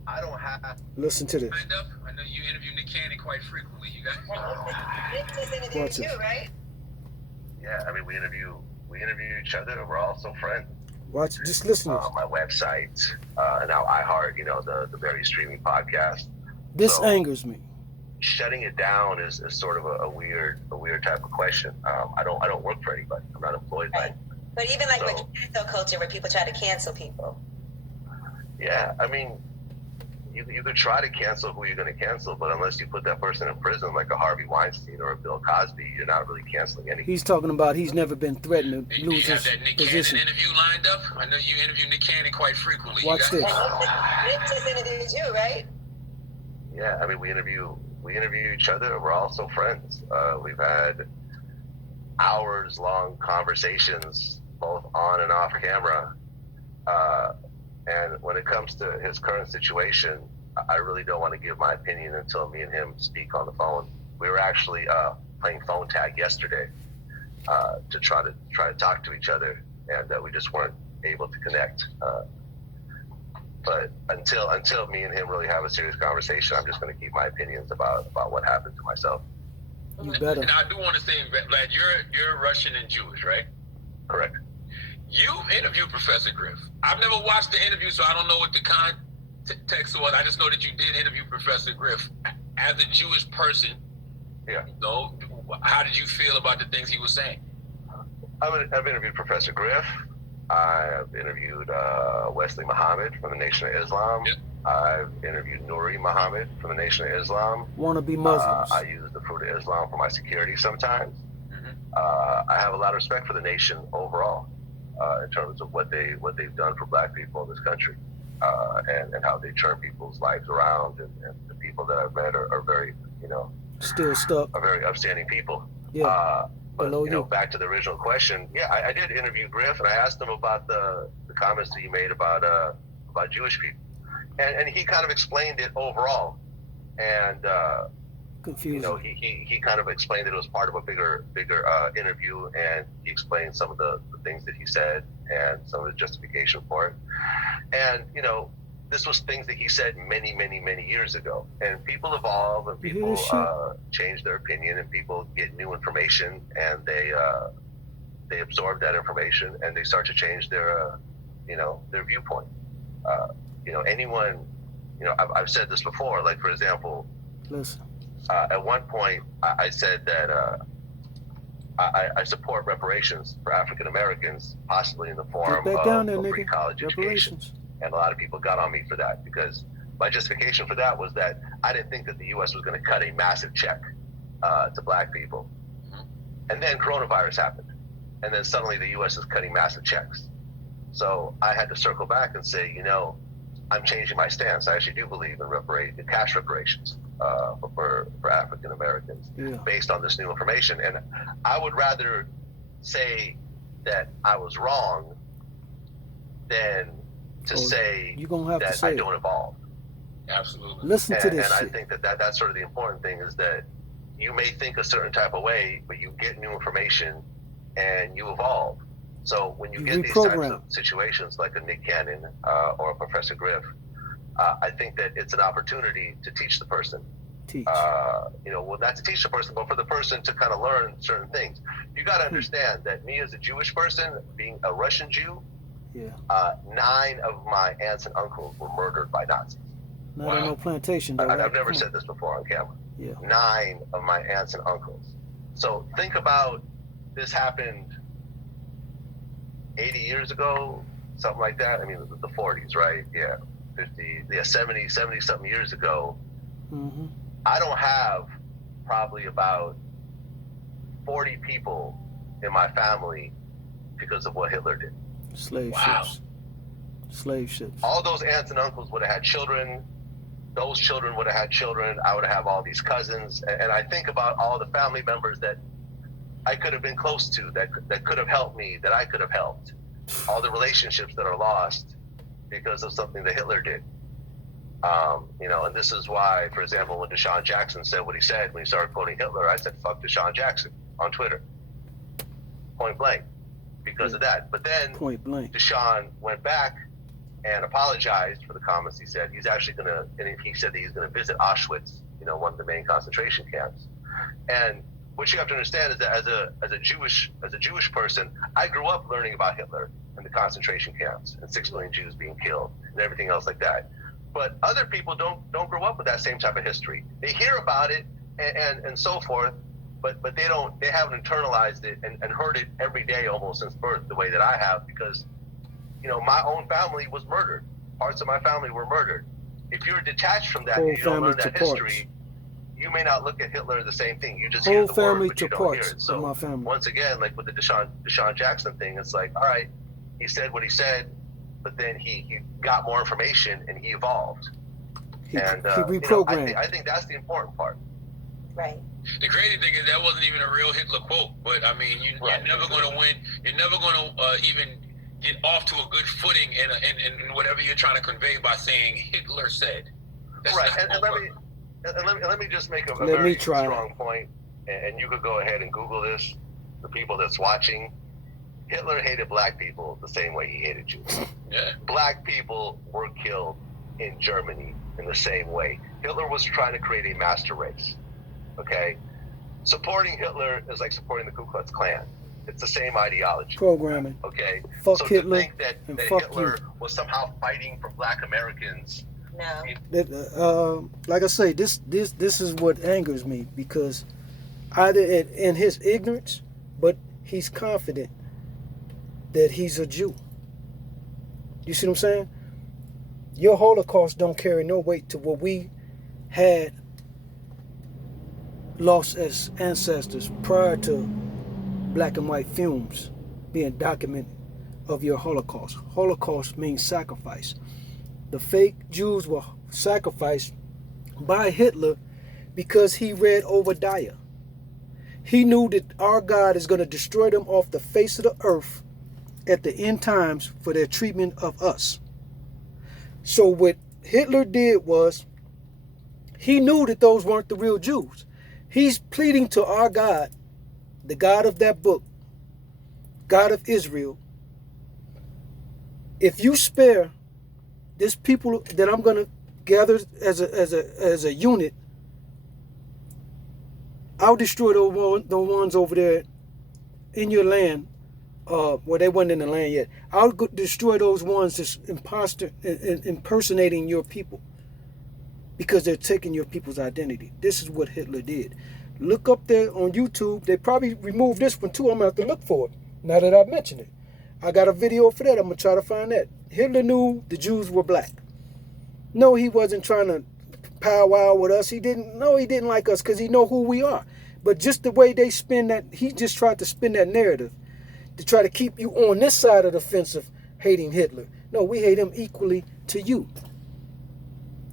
I don't have Listen to this. Lined up? I know you interview Nick Cannon quite frequently. You guys. Nick just interviewed Watch you, this. right? Yeah, I mean, we interview each other. We're also friends. Watch. Just listen to this. My website, and now iHeart, the very streaming podcast. This So, angers me. shutting it down is sort of a weird type of question. I don't work for anybody. I'm not employed by anybody. But even like So- with cancel culture, where people try to cancel people. Yeah, I mean, you could try to cancel who you're going to cancel, but unless you put that person in prison like a Harvey Weinstein or a Bill Cosby, you're not really canceling anything. He's talking about he's never been threatened to Do lose you his have that Nick position. Cannon interview lined up? I know you interview Nick Cannon quite frequently. You Watch guys. this. Nick just interviewed you, right? Yeah, I mean, we interview each other. We're also friends. We've had hours-long conversations, both on and off camera. And when it comes to his current situation, I really don't want to give my opinion until me and him speak on the phone. We were actually playing phone tag yesterday to try to talk to each other, and we just weren't able to connect. But until me and him really have a serious conversation, I'm just going to keep my opinions about what happened to myself. You better. And I do want to say, Vlad, you're Russian and Jewish, right? Correct. You interviewed Professor Griff. I've never watched the interview, so I don't know what the context was. I just know that you did interview Professor Griff. As a Jewish person, Yeah. How did you feel about the things he was saying? I've interviewed Professor Griff. I've interviewed Wesley Muhammad from the Nation of Islam. Yep. I've interviewed Nuri Muhammad from the Nation of Islam. Wannabe Muslims. I use the Fruit of Islam for my security sometimes. Mm-hmm. I have a lot of respect for the nation overall in terms of what they've done for Black people in this country and how they turn people's lives around. And the people that I've met are very, Still stuck. are very upstanding people. Yeah. But Below you. back to the original question, yeah, I did interview Griff, and I asked him about the comments that he made about Jewish people, and he kind of explained it overall, and Confusing. he kind of explained that it was part of a bigger interview, and he explained some of the things that he said and some of the justification for it, and this was things that he said many, many, many years ago. And people evolve, and You hear people this shit? change their opinion, and people get new information, and they absorb that information, and they start to change their viewpoint. Anyone, I've said this before. Like, for example, Listen. at one point, I said that I support reparations for African Americans, possibly in the form Get back down there, of free nigga. college education. Reparations. And a lot of people got on me for that because my justification for that was that I didn't think that the U.S. was going to cut a massive check to Black people. And then coronavirus happened. And then suddenly the U.S. is cutting massive checks. So I had to circle back and say, I'm changing my stance. I actually do believe in cash reparations for African Americans based on this new information. And I would rather say that I was wrong than to say you're gonna have to that say I it. don't evolve. Absolutely. Listen to this And I shit. think that's sort of the important thing is that you may think a certain type of way, but you get new information and you evolve. So when you get these types reprogram. of situations like a Nick Cannon or a Professor Griff, I think that it's an opportunity to teach the person. Teach. Well, not to teach the person, but for the person to kind of learn certain things. You got to understand that me as a Jewish person, being a Russian Jew, Yeah. 9 of my aunts and uncles were murdered by Nazis. Not on no plantation, though. I've right? never Come said on. this before on camera. Yeah. 9 of my aunts and uncles. So think about this happened 80 years ago, something like that. I mean, the 40s, right? Yeah, 50, 70 something years ago. Mm-hmm. I don't have probably about 40 people in my family because of what Hitler did. Slave ships. Slave ships. All those aunts and uncles would have had children. Those children would have had children. I would have all these cousins. And I think about all the family members that I could have been close to, that could have helped me, that I could have helped. All the relationships that are lost because of something that Hitler did. And this is why, for example, when Deshaun Jackson said what he said when he started quoting Hitler, I said, fuck Deshaun Jackson on Twitter. Point blank. Because of that. But then Point blank. Deshaun went back and apologized for the comments he said. He's actually going to, and he said that he's going to visit Auschwitz, one of the main concentration camps. And what you have to understand is that as a Jewish person, I grew up learning about Hitler and the concentration camps and 6 million Jews being killed and everything else like that. But other people don't grow up with that same type of history. They hear about it and so forth, but they haven't internalized it and heard it every day almost since birth the way that I have, because my own family was murdered. Parts of my family were murdered. If you're detached from that and you don't learn that history, you may not look at Hitler the same thing. You just hear the word, but you don't hear it. So once again, like with the Deshaun Jackson thing, it's like, all right, he said what he said, but then he got more information and he evolved. He reprogrammed. I think that's the important part. Right. The crazy thing is that wasn't even a real Hitler quote, but I mean, you're never going to win. You're never going to even get off to a good footing in whatever you're trying to convey by saying Hitler said. That's right. And let me just make a very strong point, and you could go ahead and Google this. The people that's watching, Hitler hated black people the same way he hated Jews. Yeah. Black people were killed in Germany in the same way. Hitler was trying to create a master race. Okay, supporting Hitler is like supporting the Ku Klux Klan. It's the same ideology. Programming. Okay. Fuck so Hitler to think that Hitler was somehow fighting for black Americans. No. Like I say, this is what angers me, because either in his ignorance, but he's confident that he's a Jew. You see what I'm saying? Your Holocaust don't carry no weight to what we had lost as ancestors prior to black and white films being documented of your Holocaust. Holocaust means sacrifice. The fake Jews were sacrificed by Hitler because he read Obadiah. He knew that our God is going to destroy them off the face of the earth at the end times for their treatment of us. So what Hitler did was, he knew that those weren't the real Jews. He's pleading to our God, the God of that book, God of Israel, if you spare this people that I'm going to gather as a unit, I'll destroy the ones over there in your land, well, they weren't in the land yet. I'll destroy those ones that's impersonating your people, because they're taking your people's identity. This is what Hitler did. Look up there on YouTube. They probably removed this one too. I'm going to have to look for it now that I've mentioned it. I got a video for that. I'm going to try to find that. Hitler knew the Jews were black. No, he wasn't trying to powwow with us. He didn't like us because he know who we are. But just the way they spin that, he just tried to spin that narrative to try to keep you on this side of the fence of hating Hitler. No, we hate him equally to you.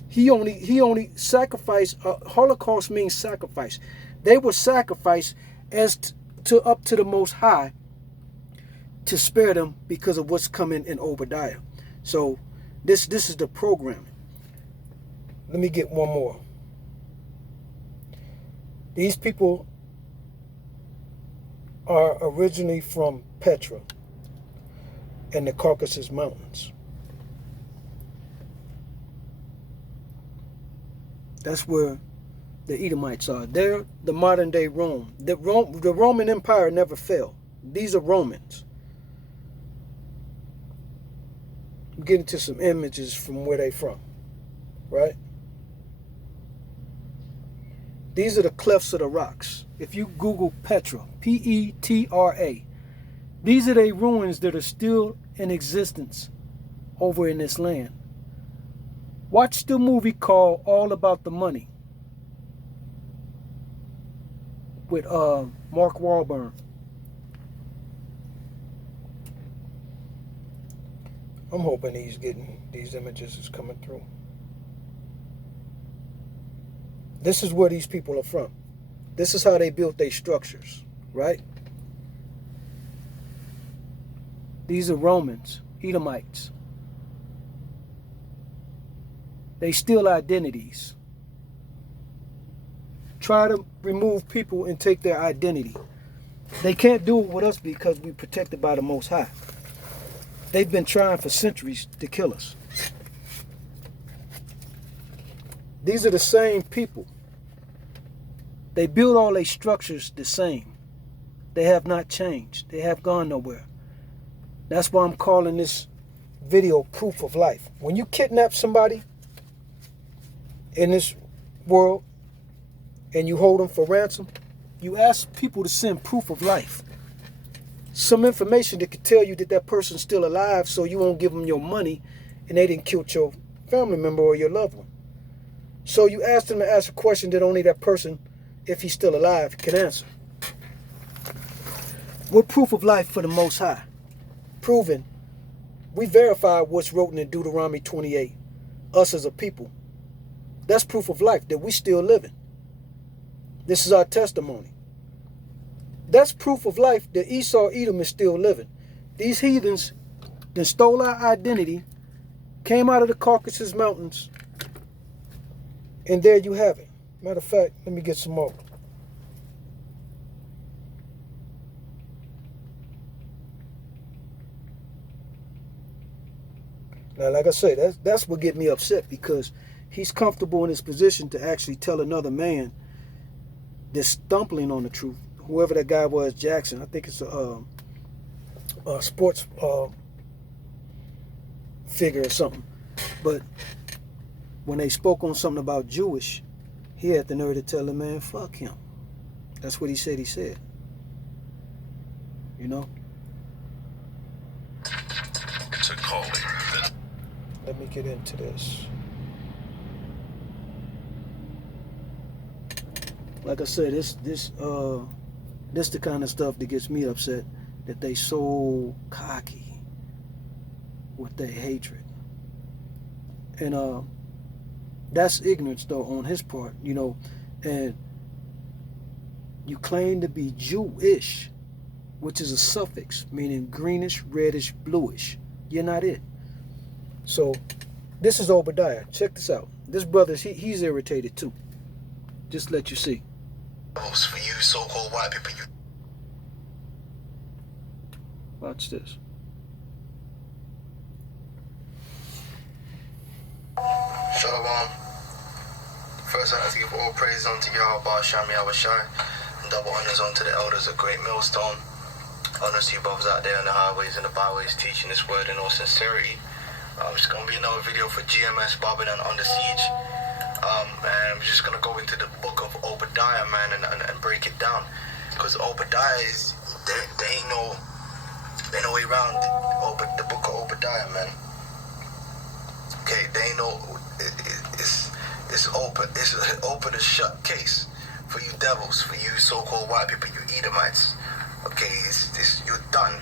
He only sacrificed. Holocaust means sacrifice. They were sacrificed as up to the Most High to spare them because of what's coming in Obadiah. So this is the programming. Let me get one more. These people are originally from Petra and the Caucasus Mountains. That's where the Edomites are. They're the modern day Rome. The Roman Empire never fell. These are Romans. I'm getting to some images from where they from, right? These are the clefts of the rocks. If you Google Petra, Petra, these are the ruins that are still in existence over in this land. Watch the movie called All About the Money with Mark Wahlberg. I'm hoping these images is coming through. This is where these people are from. This is how they built their structures, right? These are Romans, Edomites. They steal identities. Try to remove people and take their identity. They can't do it with us because we're protected by the Most High. They've been trying for centuries to kill us. These are the same people. They build all their structures the same. They have not changed. They have gone nowhere. That's why I'm calling this video proof of life. When you kidnap somebody in this world and you hold them for ransom, you ask people to send proof of life. Some information that could tell you that that person's still alive, so you won't give them your money and they didn't kill your family member or your loved one. So you ask them to ask a question that only that person, if he's still alive, can answer. We're proof of life for the Most High. Proven. We verify what's written in Deuteronomy 28. Us as a people. That's proof of life, that we still living. This is our testimony. That's proof of life that Esau, Edom is still living. These heathens then stole our identity, came out of the Caucasus Mountains, and there you have it. Matter of fact, let me get some more. Now, like I say, that's what get me upset, because he's comfortable in his position to actually tell another man that's stumbling on the truth. Whoever that guy was, Jackson, I think it's a sports figure or something. But when they spoke on something about Jewish, he had the nerve to tell the man, fuck him. That's what he said. You know? It's a calling. Let me get into this. Like I said, this the kind of stuff that gets me upset, that they so cocky with their hatred. And that's ignorance, though, on his part, you know. And you claim to be Jewish, which is a suffix meaning greenish, reddish, bluish. You're not it. So this is Obadiah. Check this out. This brother, he's irritated too. Just let you see. For you so-called white people, you Watch this. Shalom. First, I have to give all praise unto Yahweh, Shami Abashai, and double honors unto the elders of Great Millstone. Honors to you brothers out there on the highways and the byways, teaching this word in all sincerity. It's going to be another video for GMS Babylon Under Siege. And I'm just going to go into the book of Obadiah, man, and break it down. Because Obadiah is, there ain't no way around the book of Obadiah, man. Okay, there ain't no, it's open and shut case for you devils, for you so-called white people, you Edomites. Okay, you're done.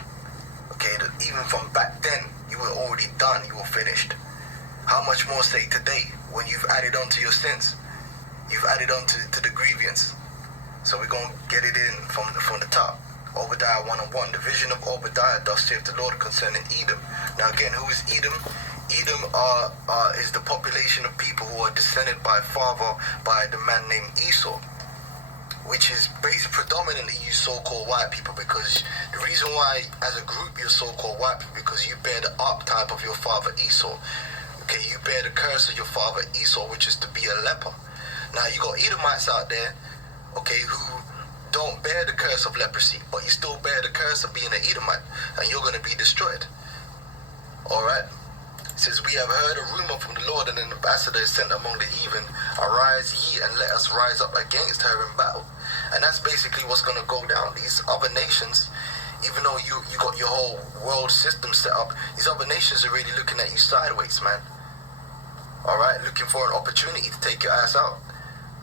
Okay, even from back then, you were already done, you were finished. How much more say today, when you've added on to your sins? You've added on to the grievance. So we're going to get it in from the top. Obadiah 1:1. The vision of Obadiah, thus saith the Lord concerning Edom. Now again, who is Edom? Edom is the population of people who are descended by the man named Esau, which is based predominantly you so-called white people, because the reason why as a group you're so-called white people, because you bear the archetype of your father Esau. Okay, you bear the curse of your father Esau, which is to be a leper. Now you got Edomites out there, okay, who don't bear the curse of leprosy, but you still bear the curse of being an Edomite, and you're going to be destroyed. Alright? It says, we have heard a rumor from the Lord, and an ambassador is sent among the heathen. Arise ye, and let us rise up against her in battle. And that's basically what's going to go down. These other nations, even though you got your whole world system set up, these other nations are really looking at you sideways, man. Alright? Looking for an opportunity to take your ass out.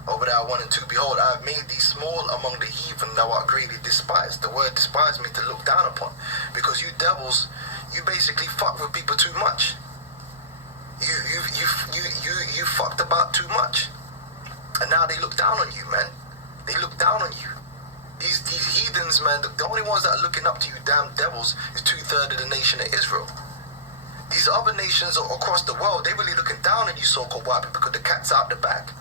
Obadiah 1 and 2, behold, I have made thee small among the heathen, thou art greatly despised. The word despise means to look down upon, because you devils, you basically fuck with people too much. You fucked about too much, and now they look down on you, man. They look down on you. These heathens, man. The only ones that are looking up to you, damn devils, is 2/3 of the nation of Israel. These other nations across the world, they really looking down on you, so-called white people, because the cat's out the bag.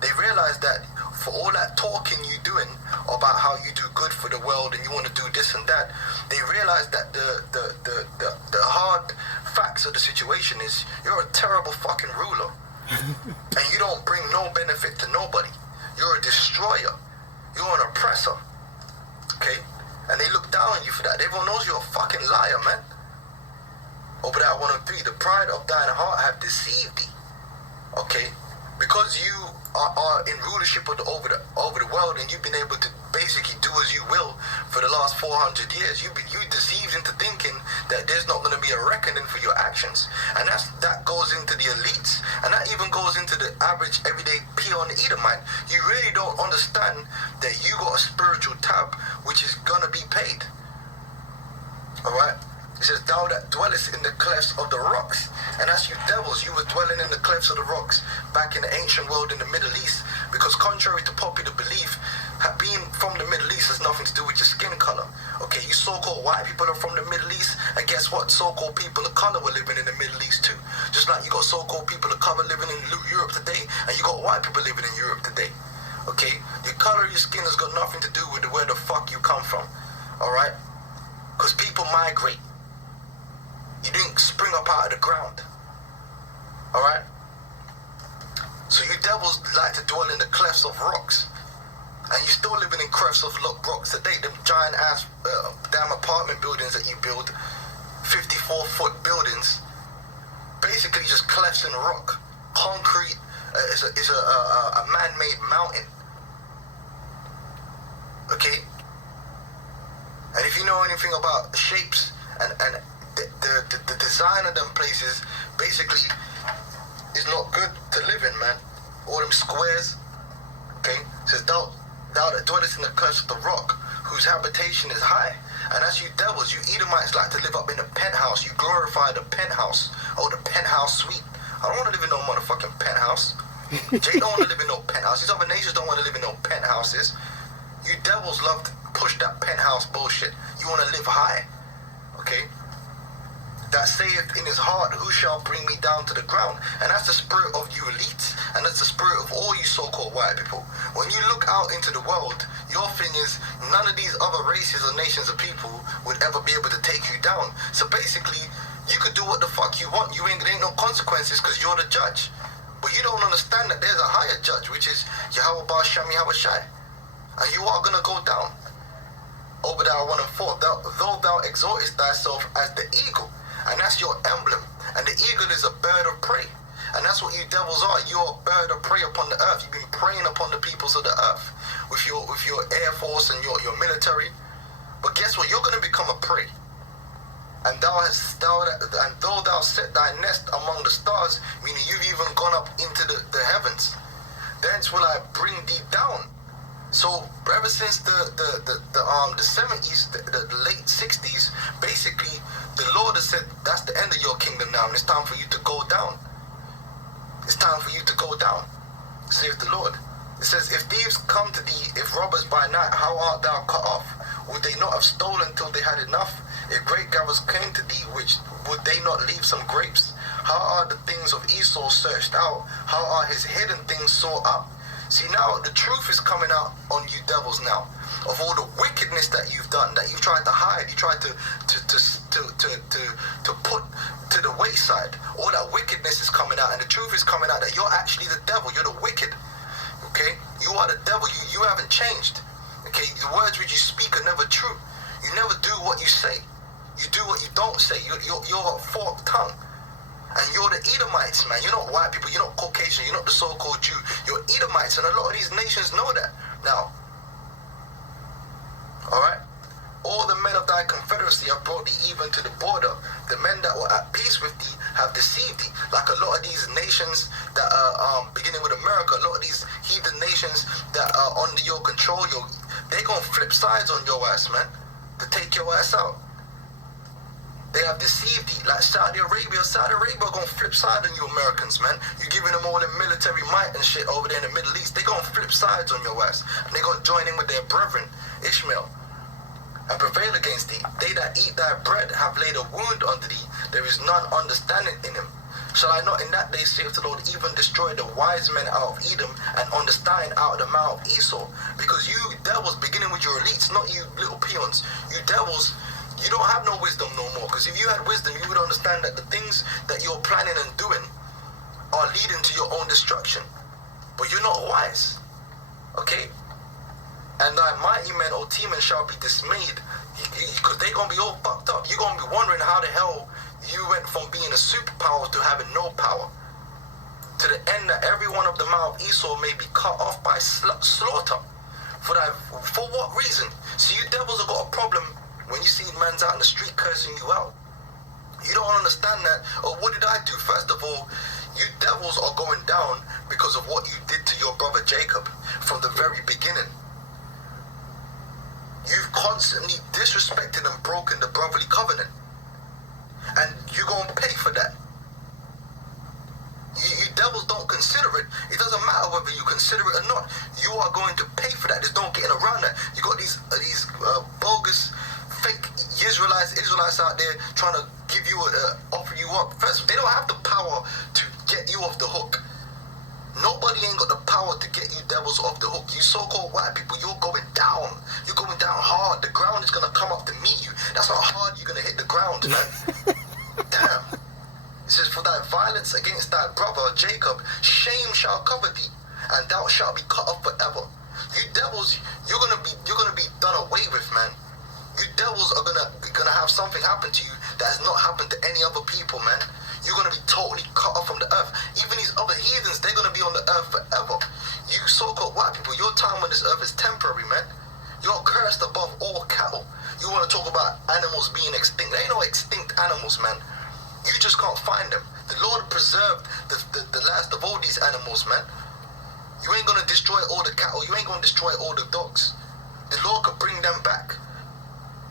They realize that for all that talking you doing about how you do good for the world and you want to do this and that, they realize that the hard facts of the situation is you're a terrible fucking ruler. And you don't bring no benefit to nobody. You're a destroyer. You're an oppressor. Okay? And they look down on you for that. Everyone knows you're a fucking liar, man. Obadiah 1:3, the pride of thine heart have deceived thee. Okay? Because you are in rulership over the world, and you've been able to basically do as you will for the last 400 years. You deceived into thinking that there's not going to be a reckoning for your actions. And that goes into the elites, and that even goes into the average everyday peon Edomite. You really don't understand that you got a spiritual tab which is going to be paid. Alright? It says, thou that dwellest in the clefts of the rocks. And as you devils, you were dwelling in the clefts of the rocks back in the ancient world in the Middle East. Because contrary to popular belief, being from the Middle East has nothing to do with your skin color. Okay, you so-called white people are from the Middle East, and guess what? So-called people of color were living in the Middle East too. Just like you got so-called people of color living in Europe today, and you got white people living in Europe today. Okay, your color of your skin has got nothing to do with where the fuck you come from. Alright? Because people migrate. You didn't spring up out of the ground. Alright? So you devils like to dwell in the clefts of rocks. And you're still living in clefts of rocks today. Them giant ass damn apartment buildings that you build, 54-foot buildings, basically just clefts in rock. Concrete is a man-made mountain. Okay? And if you know anything about shapes and the design of them places basically is not good to live in, man. All them squares, okay? It says, thou that dwellest in the clefts of the rock, whose habitation is high. And as you devils, you Edomites like to live up in the penthouse. You glorify the penthouse. Oh, the penthouse suite. I don't want to live in no motherfucking penthouse. Jay don't want to live in no penthouse. These other nations don't want to live in no penthouses. You devils love to push that penthouse bullshit. You want to live high, okay? That saith in his heart, who shall bring me down to the ground? And that's the spirit of you elites, and that's the spirit of all you so-called white people. When you look out into the world, your thing is none of these other races or nations of people would ever be able to take you down. So basically, you could do what the fuck you want. There ain't no consequences because you're the judge. But you don't understand that there's a higher judge, which is Yahweh Bar Shami Hawashai. And you are going to go down. Obadiah 1:4, though thou exaltest thyself as the eagle, and that's your emblem. And the eagle is a bird of prey. And that's what you devils are. You're a bird of prey upon the earth. You've been preying upon the peoples of the earth with your air force and your military. But guess what? You're going to become a prey. And though thou set thy nest among the stars, meaning you've even gone up into the heavens, thence will I bring thee down. So ever since the 70s, the late 60s, basically the Lord has said that's the end of your kingdom now, and it's time for you to go down. It's time for you to go down, saith the Lord. It says, if thieves come to thee, if robbers by night, how art thou cut off? Would they not have stolen till they had enough? If grape gatherers came to thee, which would they not leave some grapes? How are the things of Esau searched out? How are his hidden things sought up? See, now the truth is coming out on you devils now, of all the wickedness that you've done, that you've tried to hide, you tried to put to the wayside. All that wickedness is coming out, and the truth is coming out that you're actually the devil. You're the wicked. Okay, you are the devil. You haven't changed. Okay, the words which you speak are never true. You never do what you say. You do what you don't say. You're a forked tongue. And you're the Edomites, man. You're not white people. You're not Caucasian. You're not the so-called Jew. You're Edomites, and a lot of these nations know that. Now, all right? All the men of thy confederacy have brought thee even to the border. The men that were at peace with thee have deceived thee. Like a lot of these nations that are, beginning with America, a lot of these heathen nations that are under your control, they're going to flip sides on your ass, man, to take your ass out. They have deceived thee, like Saudi Arabia. Saudi Arabia are going to flip side on you Americans, man. You're giving them all the military might and shit over there in the Middle East. They're going to flip sides on your ass. And they're going to join in with their brethren, Ishmael, and prevail against thee. They that eat thy bread have laid a wound unto thee. There is none understanding in him. Shall I not in that day, saith the Lord, even destroy the wise men out of Edom and understand out of the mouth of Esau? Because you devils, beginning with your elites, not you little peons, you devils, you don't have no wisdom no more. Because if you had wisdom, you would understand that the things that you're planning and doing are leading to your own destruction. But you're not wise. Okay? And thy mighty men or T-men shall be dismayed, because they're going to be all fucked up. You're going to be wondering how the hell you went from being a superpower to having no power. To the end that every one of the mouth of Esau may be cut off by slaughter. For what reason? So you devils have got a problem when you see man's out in the street cursing you out. You don't understand that. Or what did I do? First of all, you devils are going down because of what you did to your brother Jacob from the very beginning. You've constantly disrespected and broken the brotherly covenant. And you're going to pay for that. You devils don't consider it. It doesn't matter whether you consider it or not. You are going to pay for that. There's no getting around that. You got these bogus, fake Israelites out there trying to give you, offer you up. First, they don't have the power to get you off the hook. Nobody ain't got the power to get you devils off the hook. You so-called white people, you're going down. You're going down hard. The ground is going to come up to meet you. That's how hard you're going to hit the ground, man. Damn. It says, for thy violence against thy brother Jacob, shame shall cover thee, and thou shalt be cut off forever. You devils, you're gonna be done away with, man. You devils are gonna have something happen to you that has not happened to any other people, man. You're gonna be totally cut off from the earth. Even these other heathens, they're gonna be on the earth forever. You so-called white people, your time on this earth is temporary, man. You're cursed above all cattle. You want to talk about animals being extinct? There ain't no extinct animals, man. You just can't find them. The Lord preserved the last of all these animals, man. You ain't gonna destroy all the cattle. You ain't gonna destroy all the dogs. The Lord could bring them back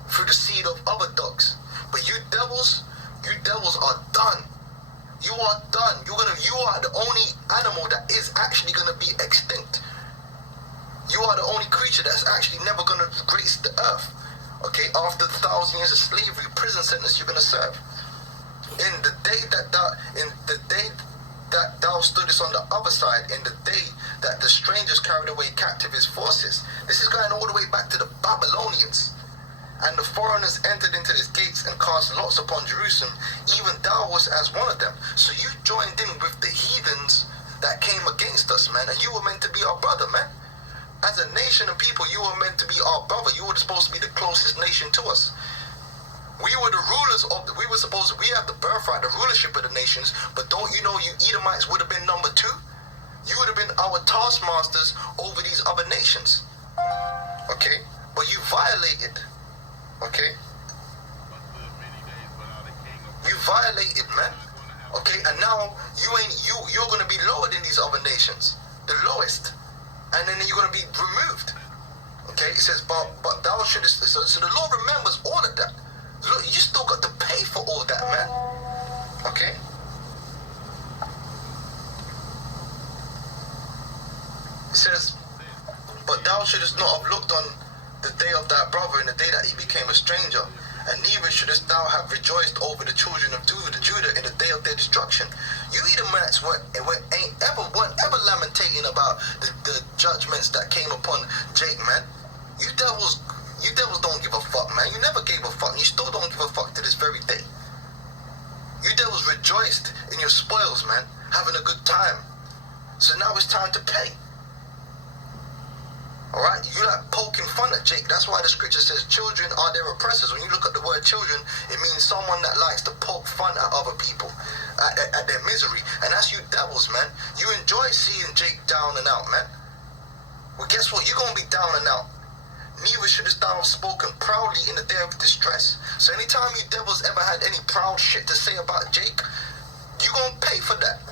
through the seed of other dogs. But you devils are done. You are done. You are the only animal that is actually gonna be extinct. You are the only creature that's actually never gonna grace the earth. Okay, after 1,000 years of slavery, prison sentence you're gonna serve. In the day that thou stoodest on the other side, in the day that the strangers carried away captive his forces. This is going all the way back to the Babylonians. And the foreigners entered into his gates and cast lots upon Jerusalem. Even thou wast as one of them. So you joined in with the heathens that came against us, man. And you were meant to be our brother, man. As a nation of people, you were meant to be our brother. You were supposed to be the closest nation to us. We were the rulers we have the birthright, the rulership of the nations, but don't you know you Edomites would have been number 2? You would have been our taskmasters over these other nations. Okay? But you violated. Okay? You violated, man. Okay? And now you're gonna be lower than these other nations. The lowest. And then you're gonna be removed. Okay? It says, but thou shouldest, so the Lord remembers all of that. Look, you still got to pay for all that, man. Okay? It says, but thou shouldest not have looked on the day of thy brother in the day that he became a stranger, and neither shouldest thou have rejoiced over the children of Judah in the day of their destruction. You Edomites weren't ever lamentating about the judgments that came upon Jake, man. You devils don't give a fuck, man. You never gave a fuck. You still don't give a fuck to this very day. You devils rejoiced in your spoils, man. Having a good time. So now it's time to pay. Alright? You like poking fun at Jake. That's why the scripture says children are their oppressors. When you look at the word children, it means someone that likes to poke fun at other people. At their misery. And that's you devils, man. You enjoy seeing Jake down and out, man. Well, guess what? You're going to be down and out. Neither shouldest thou have spoken proudly in the day of distress. So anytime you devils ever had any proud shit to say about Jake, you gonna pay for that.